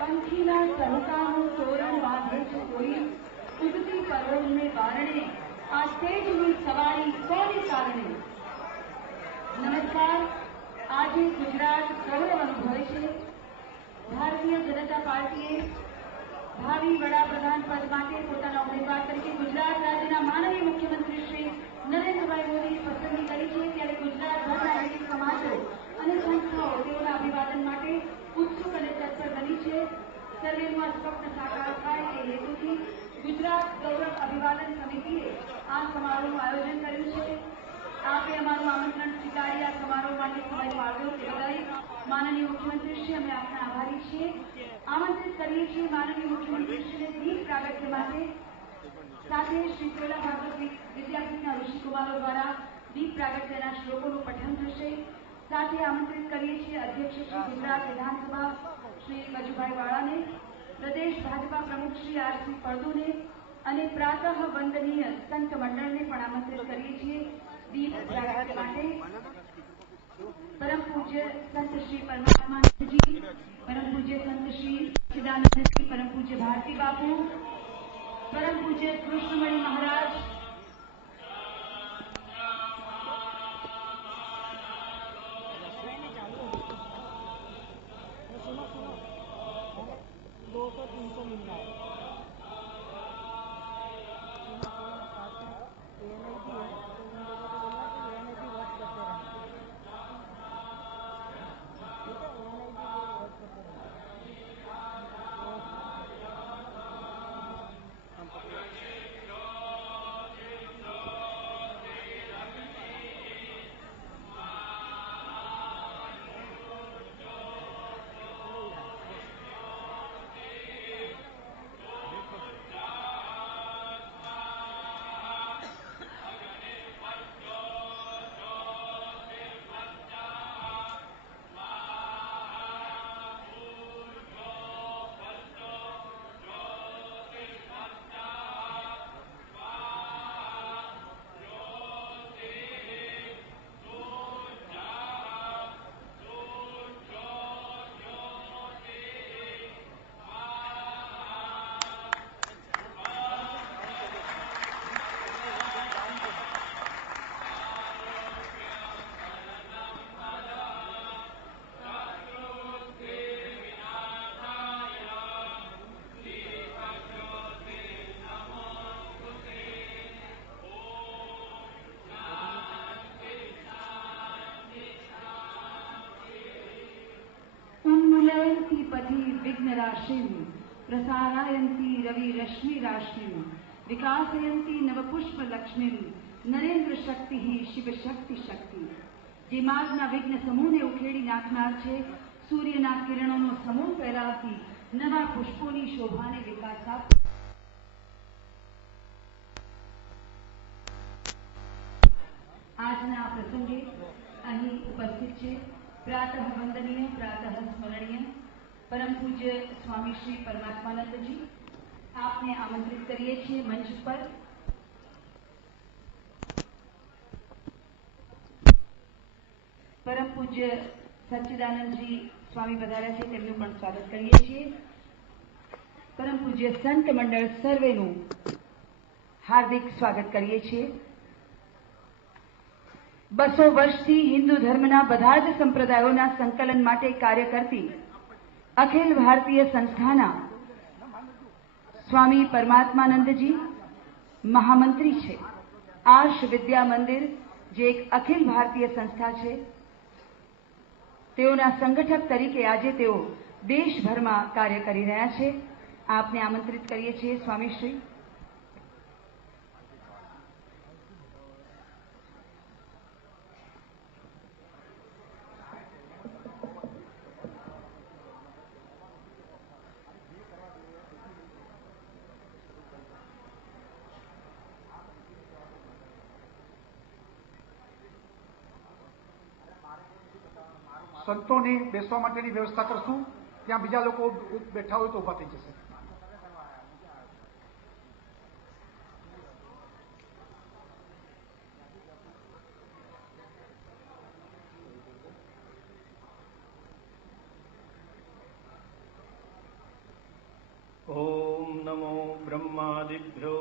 पंखीना सहकाનું તોરણ બાંધે છે કોઈ ઉગતી પરોઢને બારણે આ તેજની સવારી કોને કારણે। નમસ્કાર। આજે ગુજરાત ગૌરવ અનુભવે છે। ભારતીય જનતા પાર્ટીએ ભાવિ વડાપ્રધાન પદ માટે પોતાના ઉમેદવાર તરીકે ગુજરાત રાજ્યના માનનીય મુખ્યમંત્રી શ્રી નરેન્દ્રભાઈ મોદીની પસંદગી કરી છે। ત્યારે ગુજરાતભરના વિવિધ સમાજો અને સંસ્થાઓ તેઓના અભિવાદન માટે उत्सुक અને તત્પર બની છે। સર્વેનું આ સ્વપ્ન સાકાર થાય એ હેતુથી ગુજરાત ગૌરવ અભિવાદન સમિતિએ આ સમારોહનું આયોજન કર્યું છે। આપે અમારું આમંત્રણ સ્વીકારી આ સમારોહ માટે સમય ફાળવ્યો તે બદલ માનનીય મુખ્યમંત્રીશ્રી અમે આપના આભારી છીએ। આમંત્રિત કરીએ છીએ માનનીય મુખ્યમંત્રીશ્રીને દીપ પ્રાગટ્ય માટે સાથે શ્રી ચોલા ભાગવત વિદ્યાપીઠના ઋષિકુમારો દ્વારા દીપ પ્રાગટ્યના શ્લોકોનું પઠન થશે। સાથે આમંત્રિત કરીએ છીએ અધ્યક્ષ શ્રી ગુજરાત વિધાનસભા શ્રી વજુભાઈ વાળાને, પ્રદેશ ભાજપા પ્રમુખ શ્રી આરસી ફળદુને અને પ્રાતઃ વંદનીય સંત મંડળને પણ આમંત્રિત કરીએ છીએ દીપ પ્રાગટ્ય માટે। પરમ પૂજ્ય સંત શ્રી પરમાત્માનંદજી, પરમ પૂજ્ય સંત શ્રી સચ્ચિદાનંદજી, પરમ પૂજ્ય ભારતી બાપુ, परम पूज्य कृष्णमणि महाराज, विघ्न राशि प्रसारायन्ती रवि रश्मि राशि विकासयन्ती नवपुष्प लक्ष्मी नरेन्द्र शक्ति ही शिव शक्ति शक्ति। जे मार्गना विघ्न समूहने उखेड़ी नाखनार छे सूर्यना किरणोनो समूह फैलावती नवा पुष्पोनी शोभाने विकास आपती। આજના પ્રસંગે અહીં ઉપસ્થિત છે પ્રાતઃ વંદનીય પ્રાતઃ સ્મરણીય परम पूज्य स्वामी श्री परमात्मानंद जी। आपने आमंत्रित करिए छे मंच पर। परम पूज्य सच्चिदानंद जी स्वामी पधार्या छे તેમનું પણ સ્વાગત કરીએ છીએ। પરમ પૂજ્ય સંત મંડળ સર્વેનું હાર્દિક સ્વાગત કરીએ છીએ। 200 વર્ષથી હિન્દુ ધર્મના બધા જ સંપ્રદાયોના સંકલન માટે કાર્ય કરતી अखिल भारतीय संस्थाना स्वामी परमात्मानंदजी महामंत्री छे। आर्ष विद्या मंदिर जे एक अखिल भारतीय संस्था छे तेओना संगठक तरीके आजे तेओ देशभर में कार्य करी रह्या छे। आपने आमंत्रित करीए छीए स्वामी श्री। સંતોની બેસવા માટેની વ્યવસ્થા કરશું. ત્યાં બીજા લોકો બેઠા હોય તો ઊભા થઈ જશે. ओम नमो ब्रह्मादिभ्यो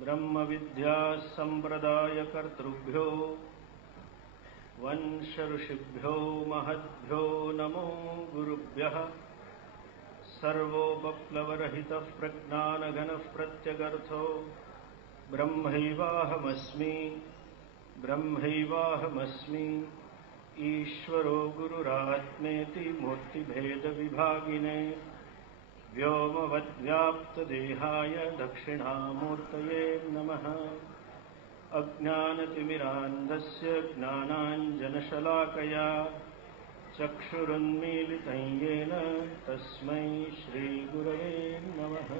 ब्रह्म विद्या संप्रदाय कर्तृभ्यो वंश ऋषिभ्यो महद्भ्यो नमो गुरुभ्यः सर्वोपप्लवरहितः प्रज्ञानघनः प्रत्यगर्थो ब्रह्मैवाहमस्मि ईश्वरो गुरुरात्मेति मूर्तिभेदविभागिने व्योमवद्व्याप्तदेहाय दक्षिणामूर्तये नमः। अज्ञानतिमिरान्धस्य ज्ञानाञ्जनशलाकया चक्षुरुन्मीलितं येन तस्मै श्रीगुरवे नमः।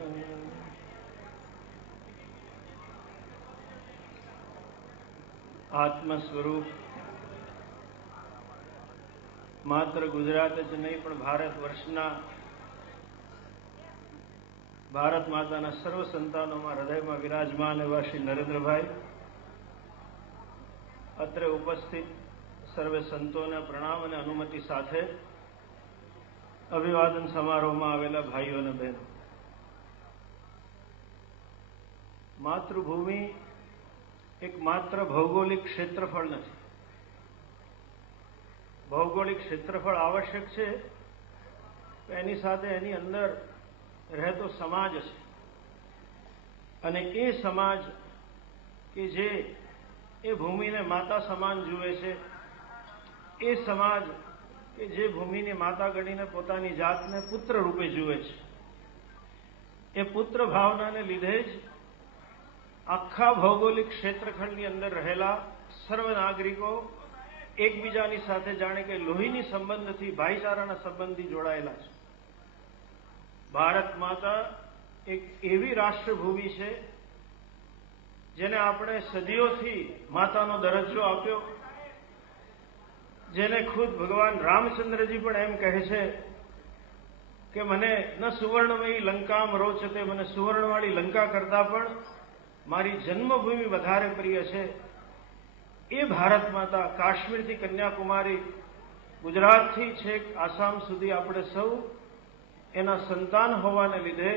आत्मस्वरूप मात्र गुजरात ज नहीं पण भारत वर्षना भारत माताना सर्व संतानों हृदय में विराजमान एवं श्री नरेन्द्रभाई, अत्र उपस्थित सर्वे संतों ने प्रणाम और अनुमति साथे अभिवादन समारोह में आवेला भाईओ ने बहनों, मातृभूमि एक मात्र भौगोलिक क्षेत्रफल नहीं। भौगोलिक क्षेत्रफल आवश्यक है, एनी साथे एनी अंदर રહેતો સમાજ છે અને એ સમાજ કે જે એ ભૂમિને માતા સમાન જુએ છે, એ સમાજ કે જે ભૂમિની માતા ગણીને પોતાની જાતને પુત્ર રૂપે જુએ છે, એ પુત્ર ભાવનાને લીધે જ આખા ભૌગોલિક ક્ષેત્રખંડની અંદર રહેલા સર્વ નાગરિકો એકબીજાની સાથે જાણે કે લોહીની સંબંધથી ભાઈચારાના સંબંધથી જોડાયેલા છે। भारत माता एक एवी राष्ट्रभूमि है जेने आपणे सदीओथी मातानो दरजो आप्यो, जेने खुद भगवान रामचंद्रजी पण एम कहे छे कि मने न सुवर्णमयी लंकाम रोचते, मने सुवर्णवाળી लंका करता पण मारी जन्मभूमि वधारे प्रिय छे। ए भारत माता काश्मीर थी कन्याकुमारी, गुजरात थी छेक आसाम सुधी आपणे सौ एना संतान होवाने लीधे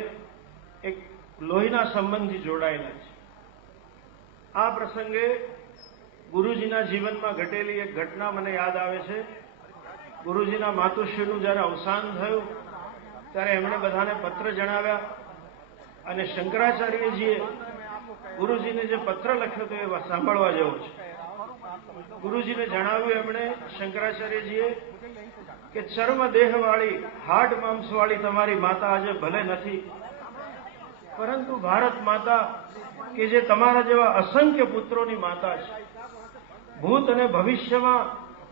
एक लोहीना संबंधी जोड़ायेला छे। आ प्रसंगे गुरुजीना जीवन में घटेली एक घटना मने याद आवे छे। गुरुजीना मातुश्रीनुं ज्यारे अवसान थयुं त्यारे एमणे बधाने पत्र जणाव्या अने शंकराचार्यजीए गुरुजीने जे पत्र लख्यो तो ए सांभळवा जेवो छे। गुरुजीने जणाव्युं एमणे शंकराचार्यजीए कि चर्म देहवाળી हाड मांसवाળી तमारी माता आजे भले नहीं, परंतु भारत माता के जे तमारा जेवा असंख्य पुत्रों माता है, भूत अने भविष्य में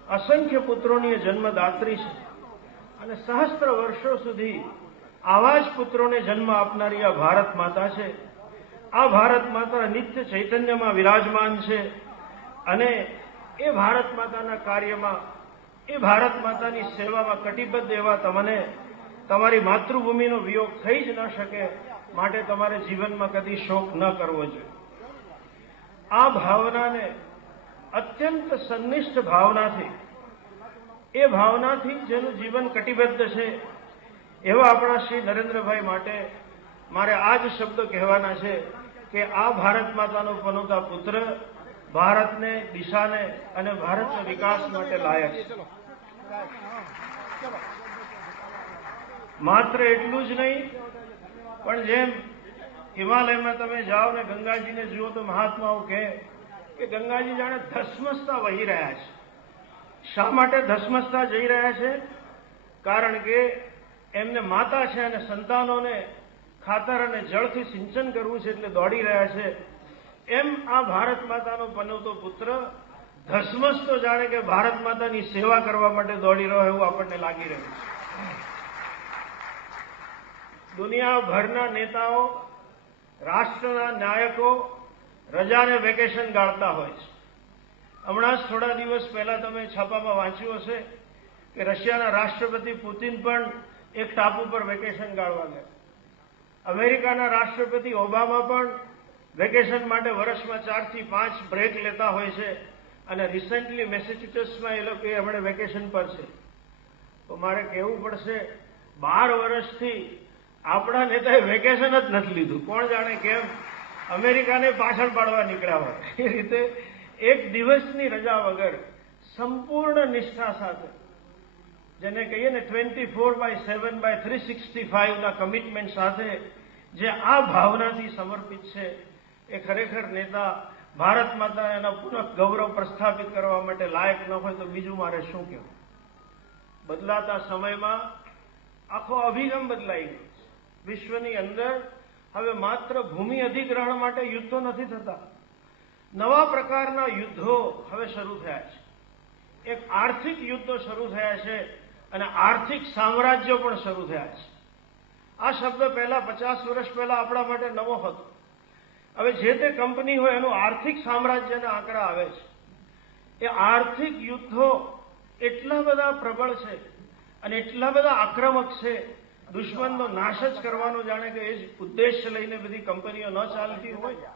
असंख्य पुत्रों जन्मदात्री है अने सहस्त्र वर्षों सुधी आवा ज पुत्रों ने जन्म आपनारी आ भारत माता है। आ भारत माता नित्य चैतन्य में विराजमान है अने ए भारत माताना कार्य में ए भारत मातानी सेवा में कटिबद्ध एवा तमने तमारी मातृभूमिनो वियोग थई ज न शके, माटे तमारे जीवन में कदी शोक न करवो जोईए। आ भावनाने अत्यंत सन्निष्ठ भावनाथी, ए भावनाथी जेनुं जीवन कटिबद्ध छे एवा आपणा श्री नरेन्द्रभाई माटे मारे आज शब्द कहेवाना छे कि आ भारत मातानो पनोता पुत्र भारतने दिशाने अने भारतने विकास माटे लायक छे। मात्र एटलुं ज नहीं, पण जेम हिमालय में तमे जाओ ने गंगाजी ने जुओ तो महात्माओं कहे कि गंगाजी जाने धसमसता वही रह्या छे। शा माटे धसमसता जई रह्या छे? कारण के एमने माता छे अने संतानोने खातर अने जळथी सिंचन करवुं छे એટલે દોડી રહ્યા છે। एम आ भारत मातानो पनोतो पुत्र धसमसतो जाणे के भारत मातानी सेवा करवा माटे दौड़ी रह्यो एवुं आपणने लागी रह्युं छे। दुनियाभरना नेताओ, राष्ट्રના નાયકો રજાને વેકેશન ગાળતા હોય છે હમણાં જ થોડા દિવસ પહેલા તમે છાપામાં વાંચ્યું હશે કે રશિયાના રાષ્ટ્રપતિ પુતિન પણ એક ટાપુ પર વેકેશન ગાળવા ગયા. અમેરિકાના રાષ્ટ્રપતિ ઓબામા પણ વેકેશન માટે વર્ષમાં 4 થી 5 બ્રેક લેતા હોય છે અને રિસેન્ટલી મેસેચ્યુસેટ્સમાં એ લોકો હમણાં વેકેશન પર છે. તો મારે કહેવું પડશે 12 વર્ષથી આપણા નેતાએ વેકેશન જ નથી લીધું. કોણ જાણે કેમ અમેરિકાને પાછળ પાડવા નીકળ્યા હોય એ રીતે એક દિવસની રજા વગર સંપૂર્ણ નિષ્ઠા સાથે, જેને કહીએ ને 24/7/365ના કમિટમેન્ટ સાથે જે આ ભાવનાથી સમર્પિત છે, એ ખરેખર નેતા ભારત માતા એના પુનઃ ગૌરવ પ્રસ્થાપિત કરવા માટે લાયક ન હોય તો બીજું મારે શું કહેવું. બદલાતા સમયમાં આખો અભિગમ બદલાઈ ગયો. વિશ્વની અંદર હવે માત્ર ભૂમિ અધિગ્રહણ માટે યુદ્ધો નથી થતા, નવા પ્રકારના યુદ્ધો હવે શરૂ થયા છે. એક આર્થિક યુદ્ધો શરૂ થયા છે અને આર્થિક સામ્રાજ્યો પણ શરૂ થયા છે. આ શબ્દ પહેલા 50 વર્ષ પહેલા આપણા માટે નવો હતો. હવે જે તે કંપની હોય એનું આર્થિક સામ્રાજ્યના આંકડા આવે છે. એ આર્થિક યુદ્ધો એટલા બધા પ્રબળ છે અને એટલા બધા આક્રમક છે, દુશ્મનનો નાશ જ કરવાનો, જાણે કે એ જ ઉદ્દેશ્ય લઈને બધી કંપનીઓ ન ચાલતી હોય.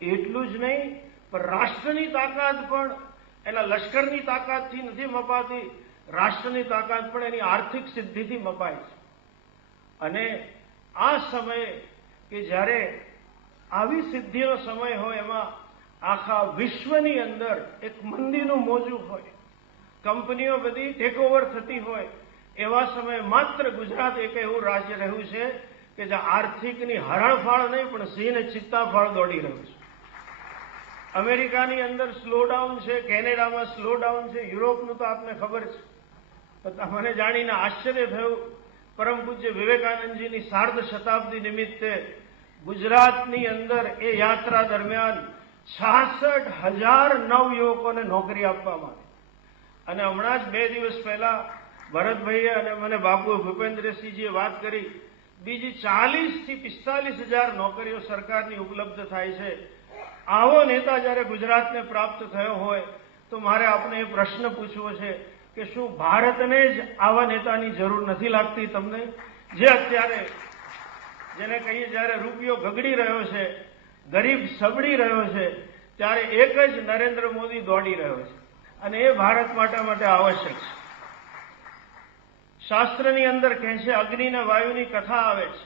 એટલું જ નહીં, પણ રાષ્ટ્રની તાકાત પણ એના લશ્કરની તાકાતથી નથી મપાતી, રાષ્ટ્રની તાકાત પણ એની આર્થિક સિદ્ધિથી મપાય છે. અને આ સમયે કે જ્યારે આવી સિદ્ધિનો સમય હોય, એમાં આખા વિશ્વની અંદર એક મંદીનું મોજું હોય, કંપનીઓ બધી ટેકઓવર થતી હોય, એવા સમયે માત્ર ગુજરાત એક એવું રાજ્ય રહ્યું છે કે જ્યાં આર્થિકની હરણફાળ નહીં પણ સિંહને ચિત્તાફાળ દોડી રહ્યું છે. અમેરિકાની અંદર સ્લોડાઉન છે, કેનેડામાં સ્લોડાઉન છે, યુરોપનું તો આપને ખબર છે. મને જાણીને આશ્ચર્ય થયું, પરમ પૂજ્ય વિવેકાનંદજીની સાર્ધ શતાબ્દી નિમિત્તે ગુજરાતની અંદર એ યાત્રા દરમિયાન 66,000 નવયુવકોને નોકરી આપવામાં આવી. અને હમણાં જ 2 દિવસ પહેલા ભરતભાઈએ અને મને બાપુ ભૂપેન્દ્રસિંહજીએ વાત કરી, બીજી 40,000 થી 45,000 નોકરીઓ સરકારની ઉપલબ્ધ થાય છે. આવો નેતા જ્યારે ગુજરાતને પ્રાપ્ત થયો હોય તો મારે આપને એ પ્રશ્ન પૂછવો છે કે શું ભારતને જ આવા નેતાની જરૂર નથી લાગતી તમને? જે અત્યારે જેને કહીએ જ્યારે રૂપિયો ગગડી રહ્યો છે, ગરીબ સબડી રહ્યો છે, ત્યારે એક જ નરેન્દ્ર મોદી દોડી રહ્યો છે અને એ ભારત માટે આવશ્યક છે. શાસ્ત્રની અંદર કહે છે, અગ્નિ અને વાયુની કથા આવે છે.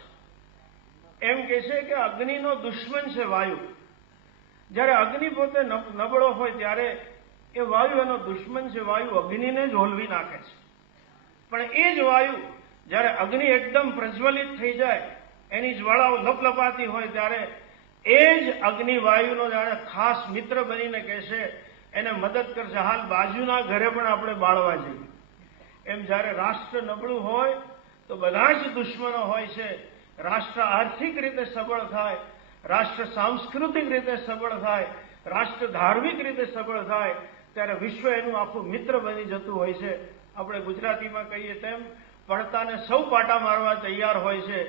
એમ કહે છે કે અગ્નિનો દુશ્મન છે વાયુ. જ્યારે અગ્નિ પોતે નબળો હોય ત્યારે એ વાયુ એનો દુશ્મન છે. વાયુ અગ્નિને જ હોલવી નાખે છે. પણ એ જ વાયુ જ્યારે અગ્નિ એકદમ પ્રજ્વલિત થઈ જાય, એની જ્વાળાઓ લપલપાતી હોય, ત્યારે એ જ અગ્નિ વાયુનો જાણે ખાસ મિત્ર બનીને કહેશે, એને મદદ કરશે, હાલ બાજુના ઘરે પણ આપણે બાળવા જઈએ. એમ જ્યારે રાષ્ટ્ર નબળું હોય તો બધા જ દુશ્મનો હોય છે. રાષ્ટ્ર આર્થિક રીતે સબળ થાય, રાષ્ટ્ર સાંસ્કૃતિક રીતે સબળ થાય, રાષ્ટ્ર ધાર્મિક રીતે સબળ થાય, ત્યારે વિશ્વ એનું આખું મિત્ર બની જતું હોય છે. આપણે ગુજરાતીમાં કહીએ તેમ પડતાને સૌ પાટા મારવા તૈયાર હોય છે.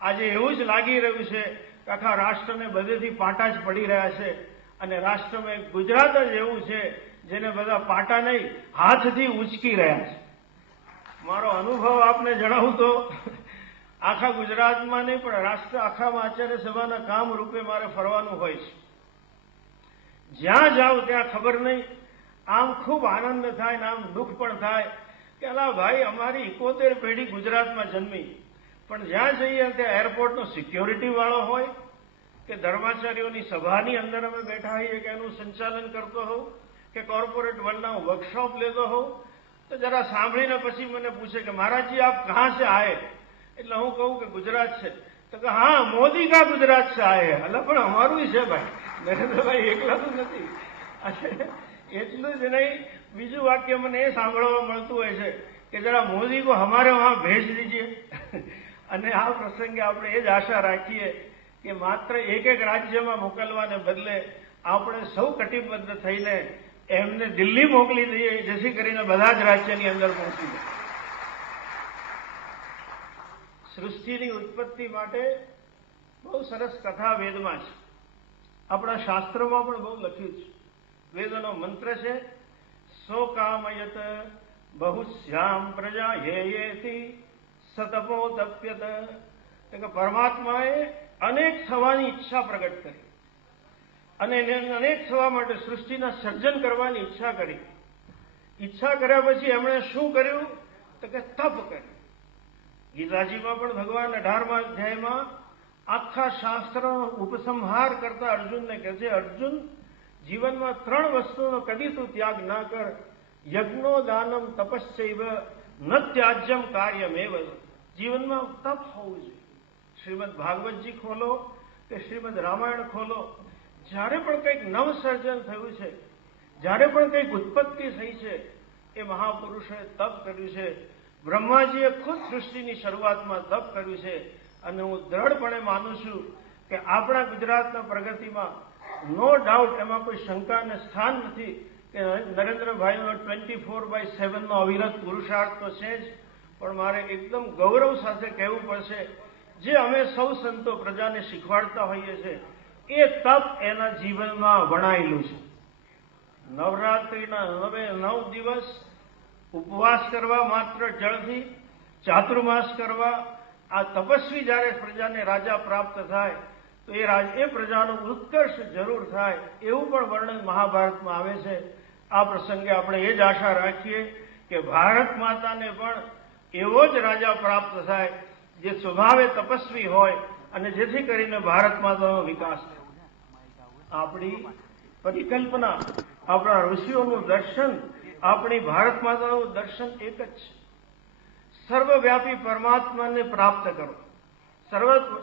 આજે એવું જ લાગી રહ્યું છે કે આખા રાષ્ટ્રને બધેથી પાટા જ પડી રહ્યા છે અને રાષ્ટ્રમાં ગુજરાત જ એવું છે જેને બધા પાટા નહીં હાથથી ઉંચકી રહ્યા છે. મારો અનુભવ આપને જણાવું તો આખા ગુજરાતમાં નહીં પણ રાષ્ટ્ર આખામાં આચાર્ય સભાના કામ રૂપે મારે ફરવાનું હોય છે. જ્યાં જાઉં ત્યાં ખબર નહીં, આમ ખૂબ આનંદ થાય ને આમ દુઃખ પણ થાય કે અલા ભાઈ, અમારી 71 પેઢી ગુજરાતમાં જન્મી, પણ જ્યાં જઈએ ત્યાં એરપોર્ટનો સિક્યોરિટી વાળો હોય કે ધર્માચાર્યોની સભાની અંદર અમે બેઠા હોઈએ કે એનું સંચાલન કરતો હોઉં કે કોર્પોરેટ વર્લ્ડના હું વર્કશોપ લેતો હોઉં, તો જરા સાંભળીને પછી મને પૂછે કે મહારાજજી આપ કહાં સે આયે? એટલે હું કહું કે ગુજરાત છે. તો કે હા, મોદી કા ગુજરાત સે આયે. એટલે પણ અમારું છે ભાઈ, નરેન્દ્રભાઈ એકલા તો નથી. એટલું જ નહીં, બીજું વાક્ય મને એ સાંભળવા મળતું હોય છે કે જરા મોદી કો હમારે વહાં ભેજ દીજીએ. અને આ પ્રસંગે આપણે એ જ આશા રાખીએ કે માત્ર એક રાજ્યમાં મોકલવાને બદલે આપણે સૌ કટિબદ્ધ થઈને એમને દિલ્હી મોકલી દઈએ, જેથી કરીને બધા જ રાજ્યની અંદર પહોંચી જાય. સૃષ્ટિની ઉત્પત્તિ માટે બહુ સરસ કથા વેદમાં છે, આપણા શાસ્ત્રોમાં પણ બહુ લખ્યું છે. વેદનો મંત્ર છે, સો કામયત બહુશ્યામ પ્રજા હેયેતિ સતપોદપ્યત, કે પરમાત્માએ અનેક થવાની ઈચ્છા પ્રગટ કરી અને અનેક થવા માટે સૃષ્ટિના સર્જન કરવાની ઈચ્છા કરી. ઈચ્છા કર્યા પછી એમણે શું કર્યું? તો કે તપ કર્યું. ગીતાજીમાં પણ ભગવાન 18મા અધ્યાયમાં આખા શાસ્ત્રનો ઉપસંહાર કરતા અર્જુનને કહે છે, અર્જુન, જીવનમાં 3 વસ્તુનો કદી તું ત્યાગ ના કર. યજ્ઞો દાનમ તપસ્યૈવ ન ત્યાજ્યમ કાર્યમેવ. જીવનમાં તપ હોવું જોઈએ. શ્રીમદ ભાગવતજી ખોલો કે શ્રીમદ રામાયણ ખોલો, જ્યારે પણ કંઈક નવસર્જન થયું છે, જ્યારે પણ કંઈક ઉત્પત્તિ થઈ છે, એ મહાપુરુષોએ તપ કર્યું છે. બ્રહ્માજીએ ખુદ સૃષ્ટિની શરૂઆતમાં તપ કર્યું છે. અને હું દ્રઢપણે માનું છું કે આપણા ગુજરાતના પ્રગતિમાં નો ડાઉટ, એમાં કોઈ શંકાને સ્થાન નથી કે નરેન્દ્રભાઈનો 24/7નો અવિરત પુરુષાર્થ તો છે જ, પણ મારે એકદમ ગૌરવ સાથે કહેવું પડશે, જે અમે સૌ સંતો પ્રજાને શીખવાડતા હોઈએ છીએ, એ તપ એના જીવનમાં વણાયેલું છે. નવરાત્રિના 9 દિવસ ઉપવાસ કરવા માત્ર જળથી, ચાતુર્માસ કરવા, આ તપસ્વી જ્યારે પ્રજાને રાજા પ્રાપ્ત થાય તો એ પ્રજાનો ઉત્કર્ષ જરૂર થાય, એવું પણ વર્ણન મહાભારતમાં આવે છે. આ પ્રસંગે આપણે એ જ આશા રાખીએ કે ભારત માતાને પણ એવો જ રાજા પ્રાપ્ત થાય જે સ્વભાવે તપસ્વી હોય અને જેથી કરીને ભારત માતાનો વિકાસ થાય. આપણી પરિકલ્પના, આપણા ઋષિઓનું દર્શન, આપણી ભારત માતાનું દર્શન એક જ છે. સર્વવ્યાપી પરમાત્માને પ્રાપ્ત કરો,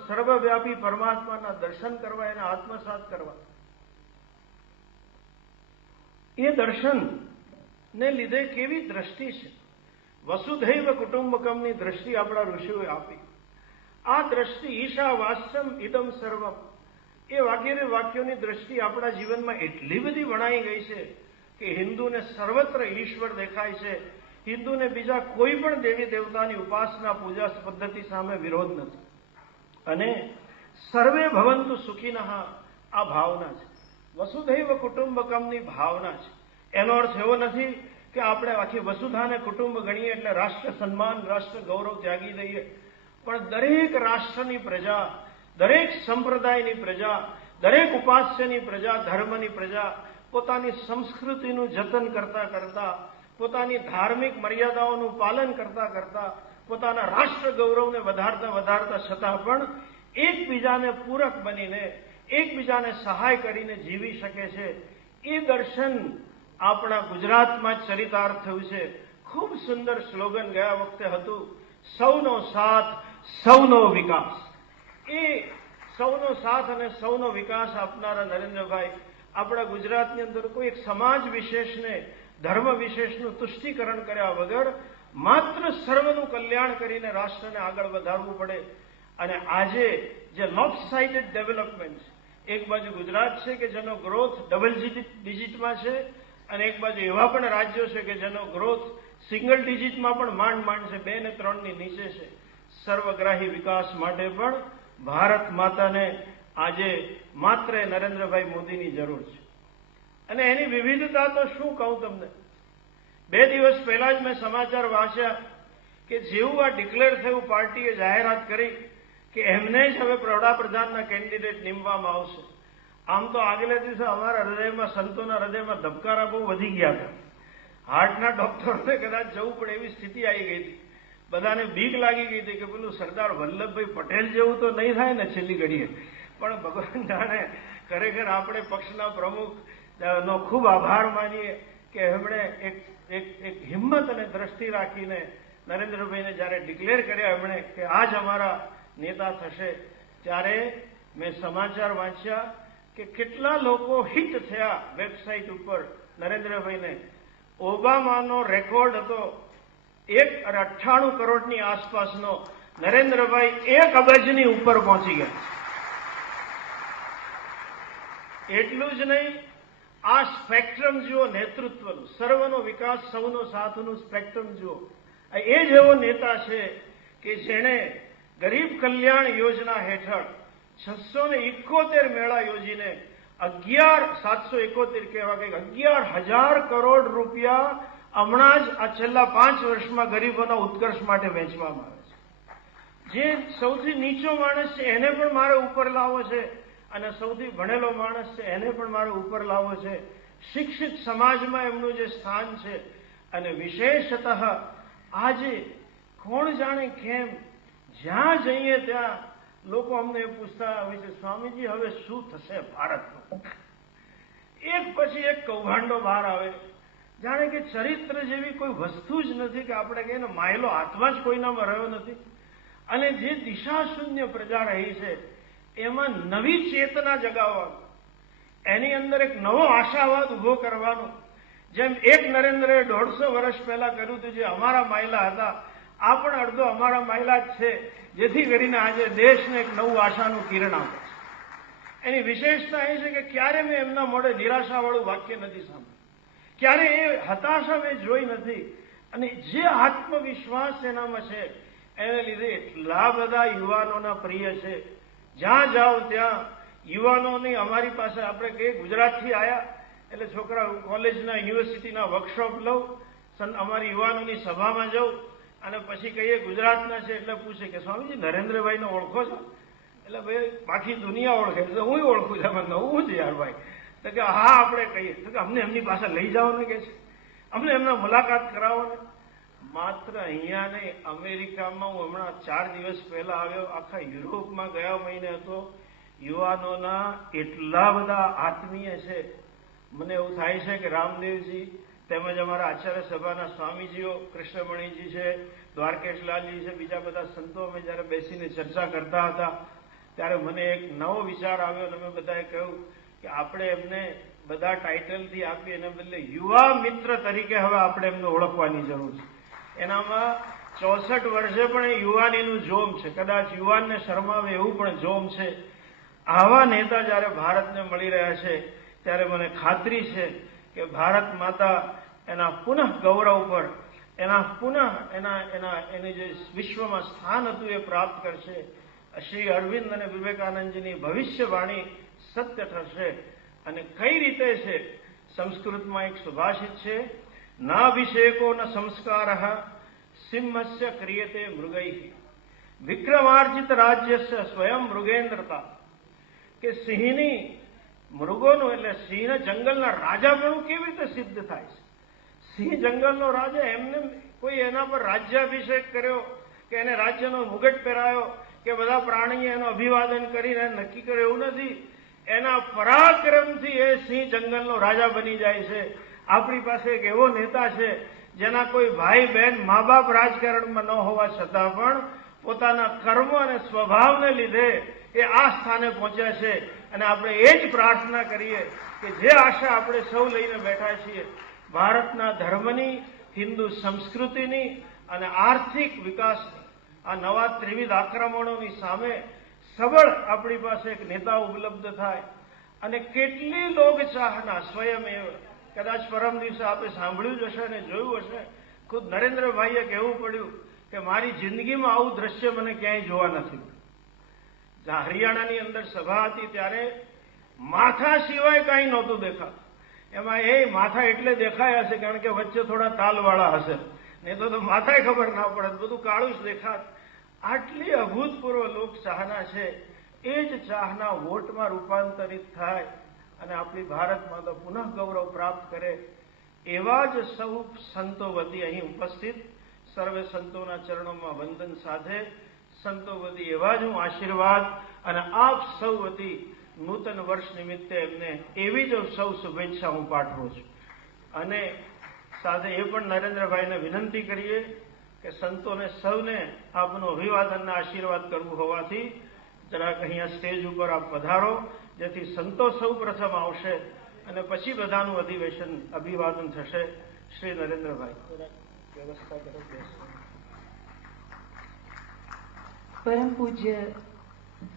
સર્વવ્યાપી પરમાત્માના દર્શન કરવા, એને આત્મસાત કરવા. એ દર્શનને લીધે કેવી દ્રષ્ટિ છે, વસુધૈવ કુટુંબકમની દ્રષ્ટિ આપણા ઋષિઓએ આપી. આ દ્રષ્ટિ ઈશા વાસ્યમ ઇદમ સર્વમ, એ વગેરે વાક્યોની દ્રષ્ટિ આપણા જીવનમાં એટલી બધી વણાઈ ગઈ છે કે હિન્દુને સર્વત્ર ઈશ્વર દેખાય છે. હિન્દુને બીજા કોઈ પણ દેવી દેવતાની ઉપાસના પૂજા પદ્ધતિ સામે વિરોધ નથી. અને સર્વે ભવંતુ સુખિનઃ, આ ભાવના છે, વસુધૈવ કુટુંબકમની ભાવના છે. એનો અર્થ એવો નથી કે આપણે આખી વસુધાને કુટુંબ ગણીએ એટલે રાષ્ટ્ર સન્માન, રાષ્ટ્ર ગૌરવ ત્યાગી દઈએ. પણ દરેક રાષ્ટ્રની પ્રજા, દરેક સંપ્રદાયની પ્રજા, દરેક ઉપાસ્યની પ્રજા, ધર્મની પ્રજા પોતાની સંસ્કૃતિનું જતન કરતા કરતા, પોતાની ધાર્મિક મર્યાદાઓનું પાલન કરતા કરતા, પોતાના રાષ્ટ્ર ગૌરવને વધારતા વધારતા છતાં પણ એકબીજાને પૂરક બનીને, એકબીજાને સહાય કરીને જીવી શકે છે. એ દર્શન આપણા ગુજરાતમાં જ ચરિતાર્થ થયું છે. ખૂબ સુંદર સ્લોગન ગયા વખતે હતું, સૌનો સાથ, સૌનો વિકાસ. એ સૌનો સાથ અને સૌનો વિકાસ આપનારા નરેન્દ્રભાઈ આપણા ગુજરાતની અંદર કોઈ એક સમાજ વિશેષને, ધર્મ વિશેષનું તુષ્ટિકરણ કર્યા વગર માત્ર સર્વનું કલ્યાણ કરીને રાષ્ટ્રને આગળ વધારવું પડે. અને આજે જે લોપસાઇડેડ ડેવલપમેન્ટ છે, એક બાજુ ગુજરાત છે કે જેનો ગ્રોથ ડબલ ડિજિટમાં છે, અને એક બાજુ એવા પણ રાજ્યો છે કે જેનો ગ્રોથ સિંગલ ડિજિટમાં પણ માંડ છે, 2 ને 3ની નીચે છે. સર્વગ્રાહી વિકાસ માટે પણ ભારત માતાને આજે માત્ર નરેન્દ્રભાઈ મોદીની જરૂર છે. અને એની વિવિધતા તો શું કહું તમને. 2 દિવસ પહેલા જ મેં સમાચાર વાંચ્યા કે જેવું આ ડિક્લેર થયું, પાર્ટીએ જાહેરાત કરી કે એમને જ હવે વડાપ્રધાનના કેન્ડિડેટ નીમવામાં આવશે. આમ તો આગલા દિવસે અમારા હૃદયમાં, સંતોના હૃદયમાં ધબકારા બહુ વધી ગયા હતા. હાર્ટના ડોક્ટરોને કદાચ જવું પડે એવી સ્થિતિ આવી ગઈ હતી. બધાને બીક લાગી ગઈ હતી કે પેલું સરદાર વલ્લભભાઈ પટેલ જેવું તો નહીં થાય ને છેલ્લી ઘડીએ. પણ ભગવાન જાણે, ખરેખર આપણે પક્ષના પ્રમુખનો ખૂબ આભાર માનીએ કે એમણે એક હિંમત અને દ્રષ્ટિ રાખીને નરેન્દ્રભાઈને જ્યારે ડિક્લેર કર્યા એમણે કે આ જ અમારા નેતા થશે, ત્યારે મેં સમાચાર વાંચ્યા કે કેટલા લોકો હિટ થયા વેબસાઇટ ઉપર નરેન્દ્રભાઈને. ઓબામાનો રેકોર્ડ હતો 1.98 કરોડની આસપાસનો, નરેન્દ્રભાઈ 1 અબજની ઉપર પહોંચી ગયા. એટલું જ નહીં, આ સ્પેક્ટ્રમ જુઓ નેતૃત્વનું, સર્વનો વિકાસ, સૌનો સાથનું સ્પેક્ટ્રમ જુઓ. એ જ એવો નેતા છે કે જેણે ગરીબ કલ્યાણ યોજના હેઠળ 671 મેળા યોજીને 771 કહેવા કંઈક 11,000 કરોડ રૂપિયા હમણાં જ આ છેલ્લા 5 વર્ષમાં ગરીબોના ઉત્કર્ષ માટે વેચવામાં આવે છે. જે સૌથી નીચો માણસ છે એને પણ મારે ઉપર લાવવો છે અને સૌથી ભણેલો માણસ છે એને પણ મારે ઉપર લાવવો છે. શિક્ષિત સમાજમાં એમનું જે સ્થાન છે અને વિશેષતઃ આજે કોણ જાણે કેમ જ્યાં જઈએ ત્યાં લોકો અમને પૂછતા હોય છે, સ્વામીજી હવે શું થશે ભારતનું? એક પછી એક કૌભાંડો બહાર આવે, જાણે કે ચરિત્ર જેવી કોઈ વસ્તુ જ નથી, કે આપણે કહીએ ને માયલો હાથમાં જ કોઈનામાં રહ્યો નથી. અને જે દિશા શૂન્ય પ્રજા રહી છે એમાં નવી ચેતના જગાવવાનું, એની અંદર એક નવો આશાવાદ ઉભો કરવાનો. જેમ એક નરેન્દ્રએ 150 વર્ષ પહેલા કર્યું હતું, જે અમારા માયલા હતા આ પણ અડધો અમારા માયલા જ છે, જેથી કરીને આજે દેશને એક નવું આશાનું કિરણ આપે છે. એની વિશેષતા એ છે કે ક્યારે મેં એમના મોઢે નિરાશાવાળું વાક્ય નથી સાંભળ્યું, ક્યારે એ હતાશા મેં જોઈ નથી. અને જે આત્મવિશ્વાસ એનામાં છે એને લીધે એટલા બધા યુવાનોના પ્રિય છે. જ્યાં જાઓ ત્યાં યુવાનોની અમારી પાસે, આપણે કહીએ ગુજરાતથી આવ્યા એટલે છોકરા કોલેજના યુનિવર્સિટીના વર્કશોપ લઉં, અમારી યુવાનોની સભામાં જાઉં અને પછી કહીએ ગુજરાતના છે એટલે પૂછે કે સ્વામીજી નરેન્દ્રભાઈને ઓળખો છો? એટલે ભાઈ બાકી દુનિયા ઓળખે, એટલે હું ઓળખું છું. એમાં નવું છે યાર ભાઈ. તો કે હા આપણે કહીએ તો કે અમને એમની પાસે લઈ જાઓ ને, કે છે અમને એમના મુલાકાત કરાવો ને. માત્ર અહીંયા નહીં, અમેરિકામાં હું હમણાં 4 દિવસ પહેલા આવ્યો, આખા યુરોપમાં ગયા મહિને હતો. યુવાનોના એટલા બધા આત્મીય છે, મને એવું થાય છે કે રામદેવજી તેમજ અમારા આચાર્ય સભાના સ્વામીજીઓ, કૃષ્ણમણીજી છે, દ્વારકેશલાલજી છે, બીજા બધા સંતો, અમે જયારે બેસીને ચર્ચા કરતા હતા ત્યારે મને એક નવો વિચાર આવ્યો અને અમે બધાએ કહ્યું કે આપણે એમને બધા ટાઇટલથી આપીએ એના બદલે યુવા મિત્ર તરીકે હવે આપણે એમને ઓળખવાની જરૂર છે. એનામાં 64 વર્ષે પણ એ યુવાનીનું જોમ છે, કદાચ યુવાનને શરમાવે એવું પણ જોમ છે. આવા નેતા જયારે ભારતને મળી રહ્યા છે ત્યારે મને ખાતરી છે કે ભારત માતા એના પુનઃ ગૌરવ પર, એની જે વિશ્વમાં સ્થાન હતું એ પ્રાપ્ત કરશે. શ્રી અરવિંદ અને વિવેકાનંદજીની ભવિષ્યવાણી સત્ય થશે. અને કઈ રીતે છે? સંસ્કૃતમાં એક સુભાષિત છે, નાભિષેકો ન સંસ્કારઃ સિંહસ્ય ક્રિયતે મૃગૈઃ વિક્રમાર્જિત રાજ્યસ્ય સ્વયં મૃગેન્દ્રતા. કે સિંહની, મૃગોનું એટલે સિંહ જંગલના રાજાપણું કેવી રીતે સિદ્ધ થાય છે? સિંહ જંગલનો રાજા, એમને કોઈ એના પર રાજ્યાભિષેક કર્યો કે એને રાજ્યનો મુગટ પહેરાયો કે બધા પ્રાણીએ એનું અભિવાદન કરીને નક્કી કર્યું, એવું નથી. એના પરાક્રમથી એ સિંહ જંગલનો રાજા બની જાય છે. આપણી પાસે એક એવો નેતા છે જેના કોઈ ભાઈ બહેન મા બાપ રાજકારણમાં ન હોવા છતાં પણ પોતાના કર્મ અને સ્વભાવને લીધે એ આ સ્થાને પહોંચ્યા છે. અને આપણે એ જ પ્રાર્થના કરીએ કે જે આશા આપણે સૌ લઈને બેઠા છીએ, ભારતના ધર્મની, હિન્દુ સંસ્કૃતિની અને આર્થિક વિકાસની, આ નવા ત્રિવિધ આક્રમણોની સામે સબળ આપણી પાસે એક નેતા ઉપલબ્ધ થાય. અને કેટલી લોકચાહના સ્વયં કદાચ પરમ દિવસે આપે સાંભળ્યું જ હશે અને જોયું હશે, ખુદ નરેન્દ્રભાઈએ કહેવું પડ્યું કે મારી જિંદગીમાં આવું દ્રશ્ય મને ક્યાંય જોવા નથી મળ્યું. જ્યાં હરિયાણાની અંદર સભા હતી ત્યારે માથા સિવાય કાંઈ નહોતું દેખાતું. એમાં એ માથા એટલે દેખાયા હશે કારણ કે વચ્ચે થોડા તાલવાળા હશે, નહીં તો માથાય ખબર ના પડે, બધું કાળું જ દેખાત. આટલી અભૂતપૂર્વ લોક ચાહના છે. એ જ ચાહના વોટમાં રૂપાંતરિત થાય અને આપણી ભારત માતા પુનઃ ગૌરવ પ્રાપ્ત કરે. એવા જ સૌ સંતો વતી અહીં ઉપસ્થિત સર્વે સંતોના ચરણોમાં વંદન સાથે સંતો વતી એવા જ હું આશીર્વાદ અને આપ સૌ વતી નૂતન વર્ષ નિમિત્તે એમને એવી જ સૌ શુભેચ્છા હું પાઠવું છું. અને સાથે એ પણ નરેન્દ્રભાઈને વિનંતી કરીએ કે સંતોને સૌને આપનું અભિવાદનના આશીર્વાદ કરવું હોવાથી જરાક અહીંયા સ્ટેજ ઉપર આપ પધારો, જેથી સંતો સૌ પ્રથમ આવશે અને પછી બધાનું અધિવેશન અભિવાદન થશે. શ્રી નરેન્દ્રભાઈ વ્યવસ્થા કરો. પરમ પૂજ્ય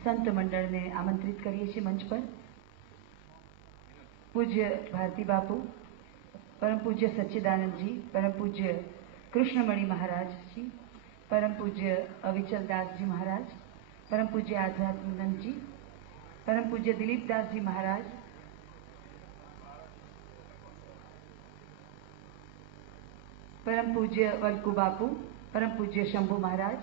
સંત મંડળને આમંત્રિત કરીએ છીએ મંચ પર. પૂજ્ય ભારતી બાપુ, પરમ પૂજ્ય સચ્ચિદાનંદજી, પરમ પૂજ્ય કૃષ્ણમણી મહારાજજી, પરમ પૂજ્ય અવિચલદાસજી મહારાજ, પરમ પૂજ્ય આધ્યાત્મનંદજી, પરમ પૂજ્ય દિલીપદાસજી મહારાજ, परम पूज्य वल्कू बापू, परम पूज्य शंभू महाराज,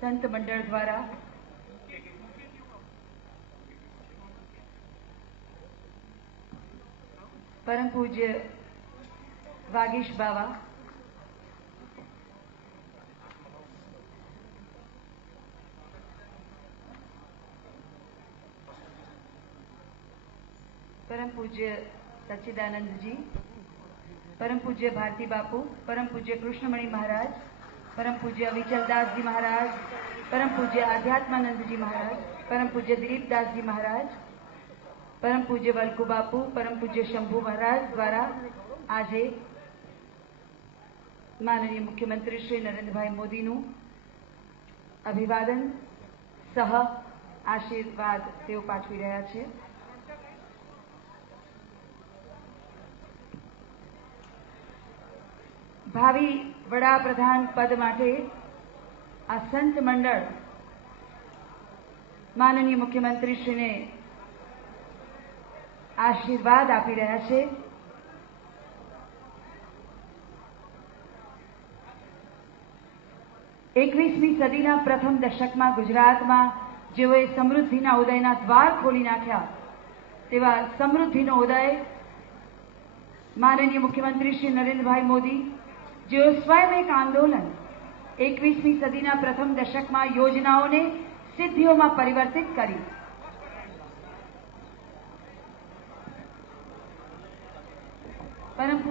संत मंडल द्वारा परम पूज्य वागीश बावा, परम पूज्य सच्चिदानंद जी, परम पूज्य भारती बापू, परम पूज्य कृष्णमणि महाराज, परम पूज्य अविचलदास जी महाराज, परम पूज्य आध्यात्मानंद जी महाराज, परम पूज्य दिलीपदास जी महाराज, परम पूज्य वल्कू बापू, परम पूज्य शंभू महाराज द्वारा આજે માનનીય મુખ્યમંત્રી શ્રી નરેન્દ્રભાઈ મોદીનું અભિવાદન સહ આશીર્વાદ તેઓ પાઠવી રહ્યા છે. ભાવિ વડાપ્રધાન પદ માટે આ સંત મંડળ માનનીય મુખ્યમંત્રીશ્રીને આશીર્વાદ આપી રહ્યા છે. એકવીસમી સદીના પ્રથમ દશકમાં ગુજરાતમાં જેઓએ સમૃદ્ધિના ઉદયના દ્વાર ખોલી નાખ્યા તેવા સમૃદ્ધિનો ઉદય માનનીય મુખ્યમંત્રી શ્રી નરેન્દ્રભાઈ મોદી જેઓ સ્વયં એક આંદોલન 21મી સદીના પ્રથમ દશકમાં યોજનાઓને સિદ્ધિઓમાં પરિવર્તિત કરી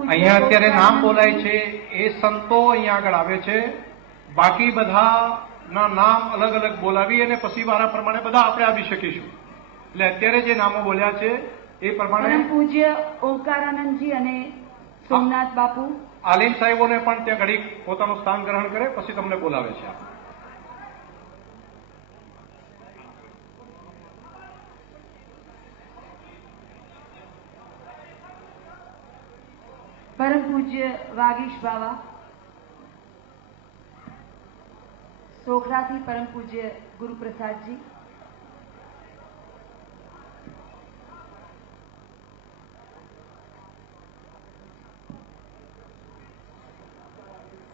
અહીંયા અત્યારે નામ બોલાય છે એ સંતો અહીંયા આગળ આવે છે. બાકી બધાના નામ અલગ અલગ બોલાવી અને પછી વારા પ્રમાણે બધા આપણે આપી શકીશું. એટલે અત્યારે જે નામો બોલ્યા છે એ પ્રમાણે પરમ પૂજ્ય ઓંકારાનંદજી અને સોમનાથ બાપુ આલીમ સાહેબોને પણ ત્યાં ઘડીક પોતાનું સ્થાન ગ્રહણ કરે પછી તમને બોલાવે છે. परम पूज्य वागीश बाबा, सोखराथी परम पूज्य गुरुप्रसाद जी,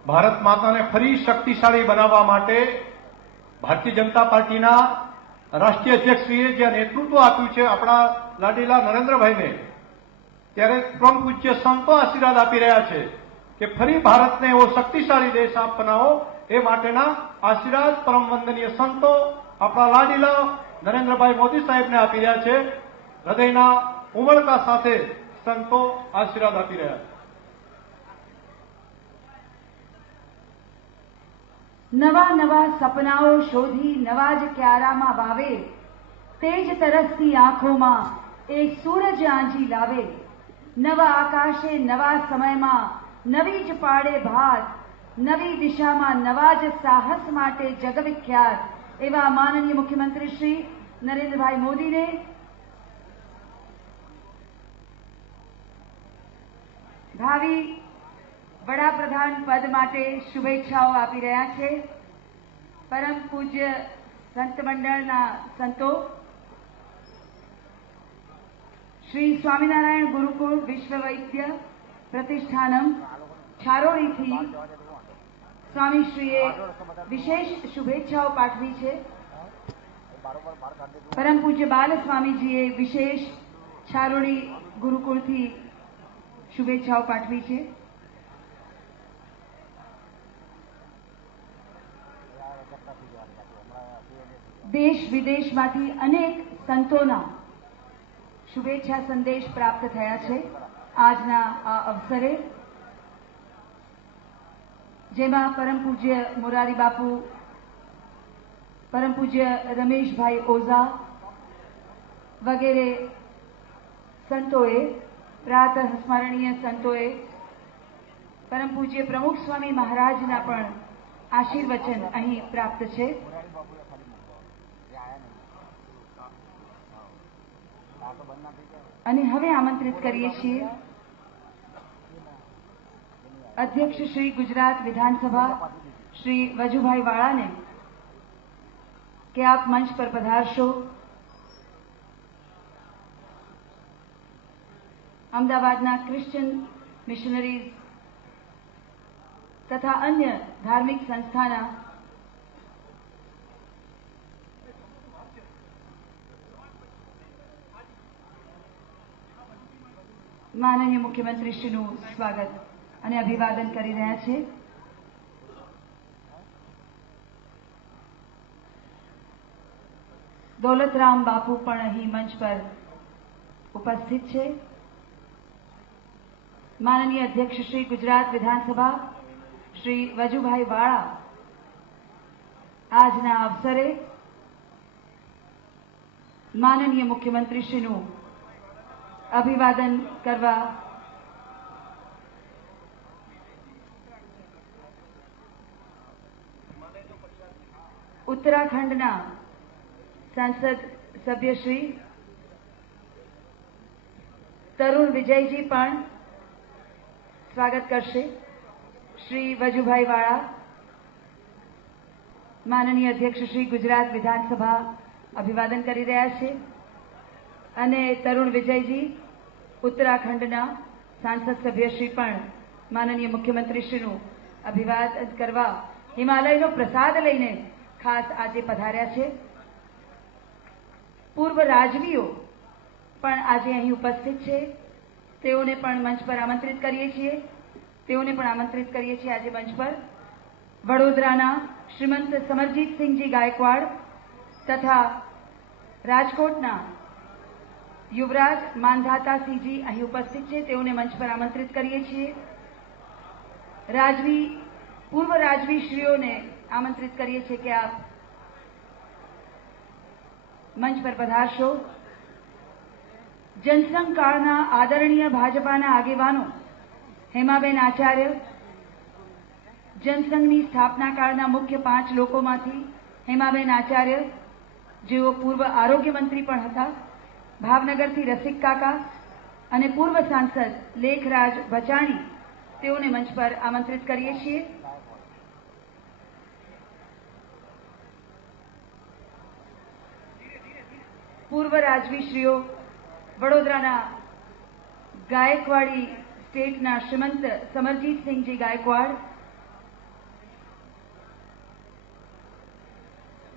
ભારત માતાને ફરી શક્તિશાળી બનાવવા માટે ભારતીય જનતા પાર્ટીના રાષ્ટ્રીય અધ્યક્ષશ્રીએ જે નેતૃત્વ આપ્યું છે આપણા લાડીલા નરેન્દ્રભાઈને, ત્યારે પરમ પૂજ્ય સંતો આશીર્વાદ આપી રહ્યા છે કે ફરી ભારતને એવો શક્તિશાળી દેશ આપ બનાવો. એ માટેના આશીર્વાદ પરમ વંદનીય સંતો આપણા લાડીલા નરેન્દ્રભાઈ મોદી સાહેબને આપી રહ્યા છે. હૃદયના ઉમળકા સાથે સંતો આશીર્વાદ આપી રહ્યા છે. નવા નવા સપનાઓ શોધી નવા જ ક્યારામાં વાવે, તેજ તરસતી આંખોમાં એક સૂરજ આંજી લાવે. નવા આકાશે નવા સમયમાં નવી જ પાડે ભાત, નવી દિશામાં નવા જ સાહસ માટે જગવિખ્યાત એવા માનનીય મુખ્યમંત્રી શ્રી નરેન્દ્રભાઈ મોદીને ભાવિ વડાપ્રધાન પદ માટે શુભેચ્છાઓ આપી રહ્યા છે. પરમ પૂજ્ય સંત મંડળના સંતો श्री स्वामीनारायण गुरुकुल विश्व वैद्य प्रतिष्ठानम छारोळीथी स्वामीश्रीए विशेष शुभेच्छाओं पाठवी छे. परम पूज्य बालस्वामीजीए विशेष छारोळी गुरुकुलथी शुभेच्छाओं पाठवी छे. देश विदेशमांथी अनेक संतोना शुभेच्छा संदेश प्राप्त थया छे. आजना आ अवसरे जेमा परम पूज्य मोरारी बापू, परम पूज्य रमेश भाई ओझा वगैरे संतोए, प्रातः स्मरणीय संतोए परम पूज्य प्रमुख स्वामी महाराजना पण आशीर्वचन अहीं प्राप्त छे. અને હવે આમંત્રિત કરીએ છીએ अध्यक्ष श्री गुजरात विधानसभा श्री वजुभाई वाड़ा ने कि आप मंच पर पधारशो। अमदावादना क्रिश्चियन मिशनरीज तथा अन्य धार्मिक संस्थाना माननीय मुख्यमंत्रीश्रीનું સ્વાગત અને અભિવાદન કરી રહ્યા છે। દોલતરામ બાપુ પણ અહીં મંચ પર ઉપસ્થિત છે। माननीय अध्यक्ष श्री गुजरात विधानसभा श्री वजुभाई वाड़ा આજના અવસરે માનનીય મુખ્યમંત્રીશ્રીનું અભિવાદન કરવા ઉત્તરાખંડના સાંસદ સભ્ય શ્રી તરુણ વિજયજી પણ स्वागत करशे। श्री वजुभाई वाड़ा माननीय अध्यक्ष श्री गुजरात विधानसभा अभिवादन करी रह्या छे अने तरुण विजयजी उत्तराखंडना सांसद सभ्य श्री पण माननीय मुख्यमंत्री श्रीનું अभिवादन करवा हिमालयनो प्रसाद लईने खास आजे पधार्या छे। पूर्व राजवीओ पण आजे અહીં उपस्थित छे। તેઓને પણ મંચ પર આમંત્રિત કરીએ છીએ। આજે મંચ પર વડોદરાના શ્રીમંત સમરજીતસિંહજી ગાયકવાડ તથા રાજકોટના યુવરાજ માનધાતાસિંહજી અહીં ઉપસ્થિત છે। તેઓને મંચ પર આમંત્રિત કરીએ છીએ। પૂર્વ રાજવીશ્રીઓને આમંત્રિત કરીએ છીએ કે આપ મંચ પર પધારશો। जनसंघ काळना आदरणीय भाजपाना आगेवानो हेमाबेन आचार्य, जनसंघनी स्थापना काळना मुख्य 5 लोकोमांथी हेमाबेन आचार्य जेओ पूर्व आरोग्य मंत्री पण हता, भावनगरथी रसिक काका अने पूर्व सांसद लेखराज भचाणी तेओने मंच पर आमंत्रित करीए छीए। पूर्व राजवीश्रीओ वडोदराना गायकवाड़ी स्टेटना श्रीमंत समरजीतसिंहजी गायकवाड़,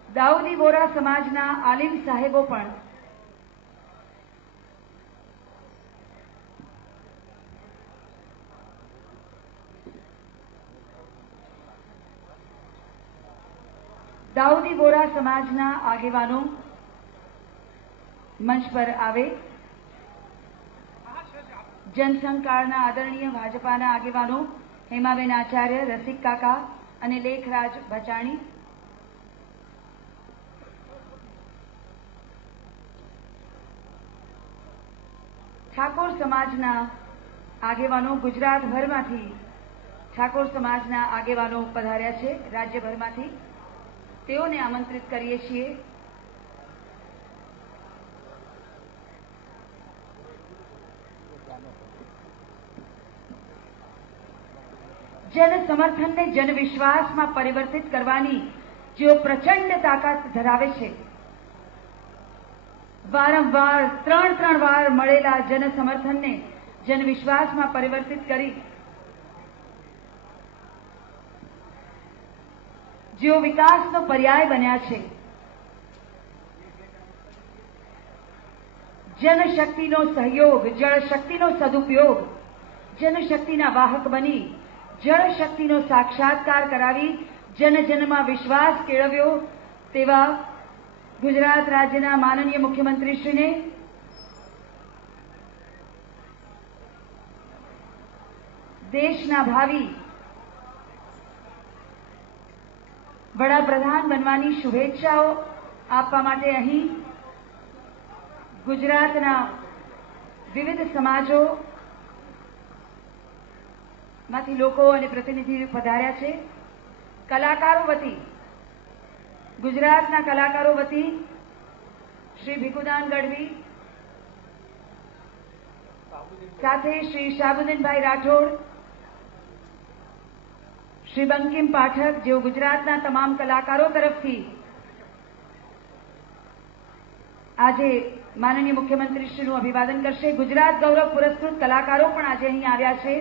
दाऊदी बोरा समाजना आलिम साहेबो पण दाऊदी बोरा समाजना आगेवानो मंच पर आवे। जनसंघ काळना आदरणीय भाजपाना आगेवानो हेमाबेन आचार्य, रसिक काका अने लेखराज भचाणी। ठाकोर समाजना आगेवानो गुजरातभरमांथी ठाकोर समाजना आगेवानो पधार्या छे। राज्यभरमांथी तेओने आमंत्रित करीए छीए। जन समर्थन ने जन विश्वास में परिवर्तित करवानी जो प्रचंड ताकत धरावे छे, वारंवार 3 वार मळेला जन समर्थन ने जन विश्वास में परिवर्तित करी जो विकास नो पर्याय बन्या छे। जनशक्ति नो सहयोग, जलशक्ति नो सदुपयोग, जनशक्ति ना वाहक बनी जल शक्ति नो साक्षात्कार करावी जन जन में विश्वास केळव्यो तेवा गुजरात राज्यना माननीय मुख्यमंत्री श्री ने देशना भावी वडाप्रधान बनवानी शुभेच्छाओ आपवा माटे अहीं गुजरातना विविध समाजों मांथी लोको अने प्रतिनिधि पधार्या छे। कलाकारो वती गुजरातना कलाकारो वती श्री भिकुदान गढ़वी साथे श्री शाबुद्दीन भाई राठौड़, શ્રી બંકિમ પાઠક, જેઓ ગુજરાતના તમામ કલાકારો તરફથી આજે માનનીય મુખ્યમંત્રીશ્રીનું અભિવાદન કરશે. ગુજરાત ગૌરવ પુરસ્કૃત કલાકારો પણ આજે અહીં આવ્યા છે.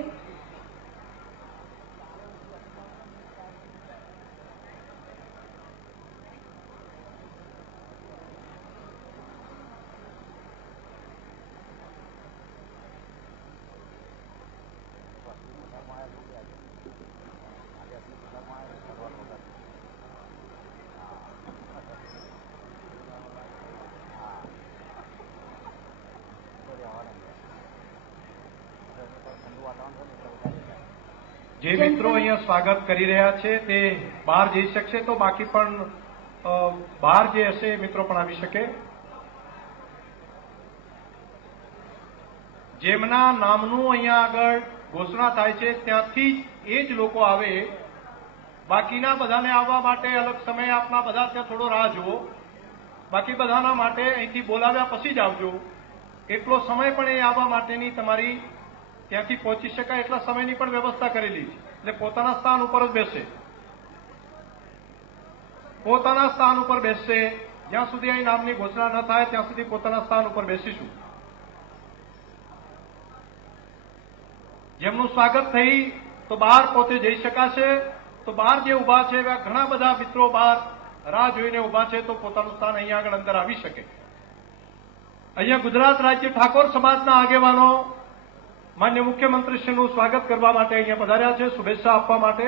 જે મિત્રો અહીંયા સ્વાગત કરી રહ્યા છે તે બહાર જઈ શકશે, તો બાકી પણ બહાર જે હશે એ મિત્રો પણ આવી શકે. જેમના નામનું અહીંયા આગળ ઘોષણા થાય છે ત્યાંથી એ જ લોકો આવે. બાકીના બધાને આવવા માટે અલગ સમય આપના બધા ત્યાં થોડો રાહ જુઓ. બાકી બધાના માટે અહીંથી બોલાવ્યા પછી જ આવજો. એટલો સમય પણ એ આવવા માટેની તમારી ત્યાંથી પહોંચી શકાય એટલા સમયની પણ વ્યવસ્થા કરેલી છે. એટલે પોતાના સ્થાન ઉપર જ બેસે, પોતાના સ્થાન ઉપર બેસશે. જ્યાં સુધી અહીં નામની ઘોષણા ન થાય ત્યાં સુધી પોતાના સ્થાન ઉપર બેસીશું. જેમનું સ્વાગત થઈ તો બહાર પોતે જઈ શકાશે. તો બહાર જે ઉભા છે એવા ઘણા બધા મિત્રો બહાર રાહ જોઈને ઉભા છે, તો પોતાનું સ્થાન અહીંયા આગળ અંદર આવી શકે. અહીંયા ગુજરાત રાજ્ય ઠાકોર સમાજના આગેવાનો માન્ય મુખ્યમંત્રીશ્રીનું સ્વાગત કરવા માટે અહીંયા પધાર્યા છે, શુભેચ્છા આપવા માટે.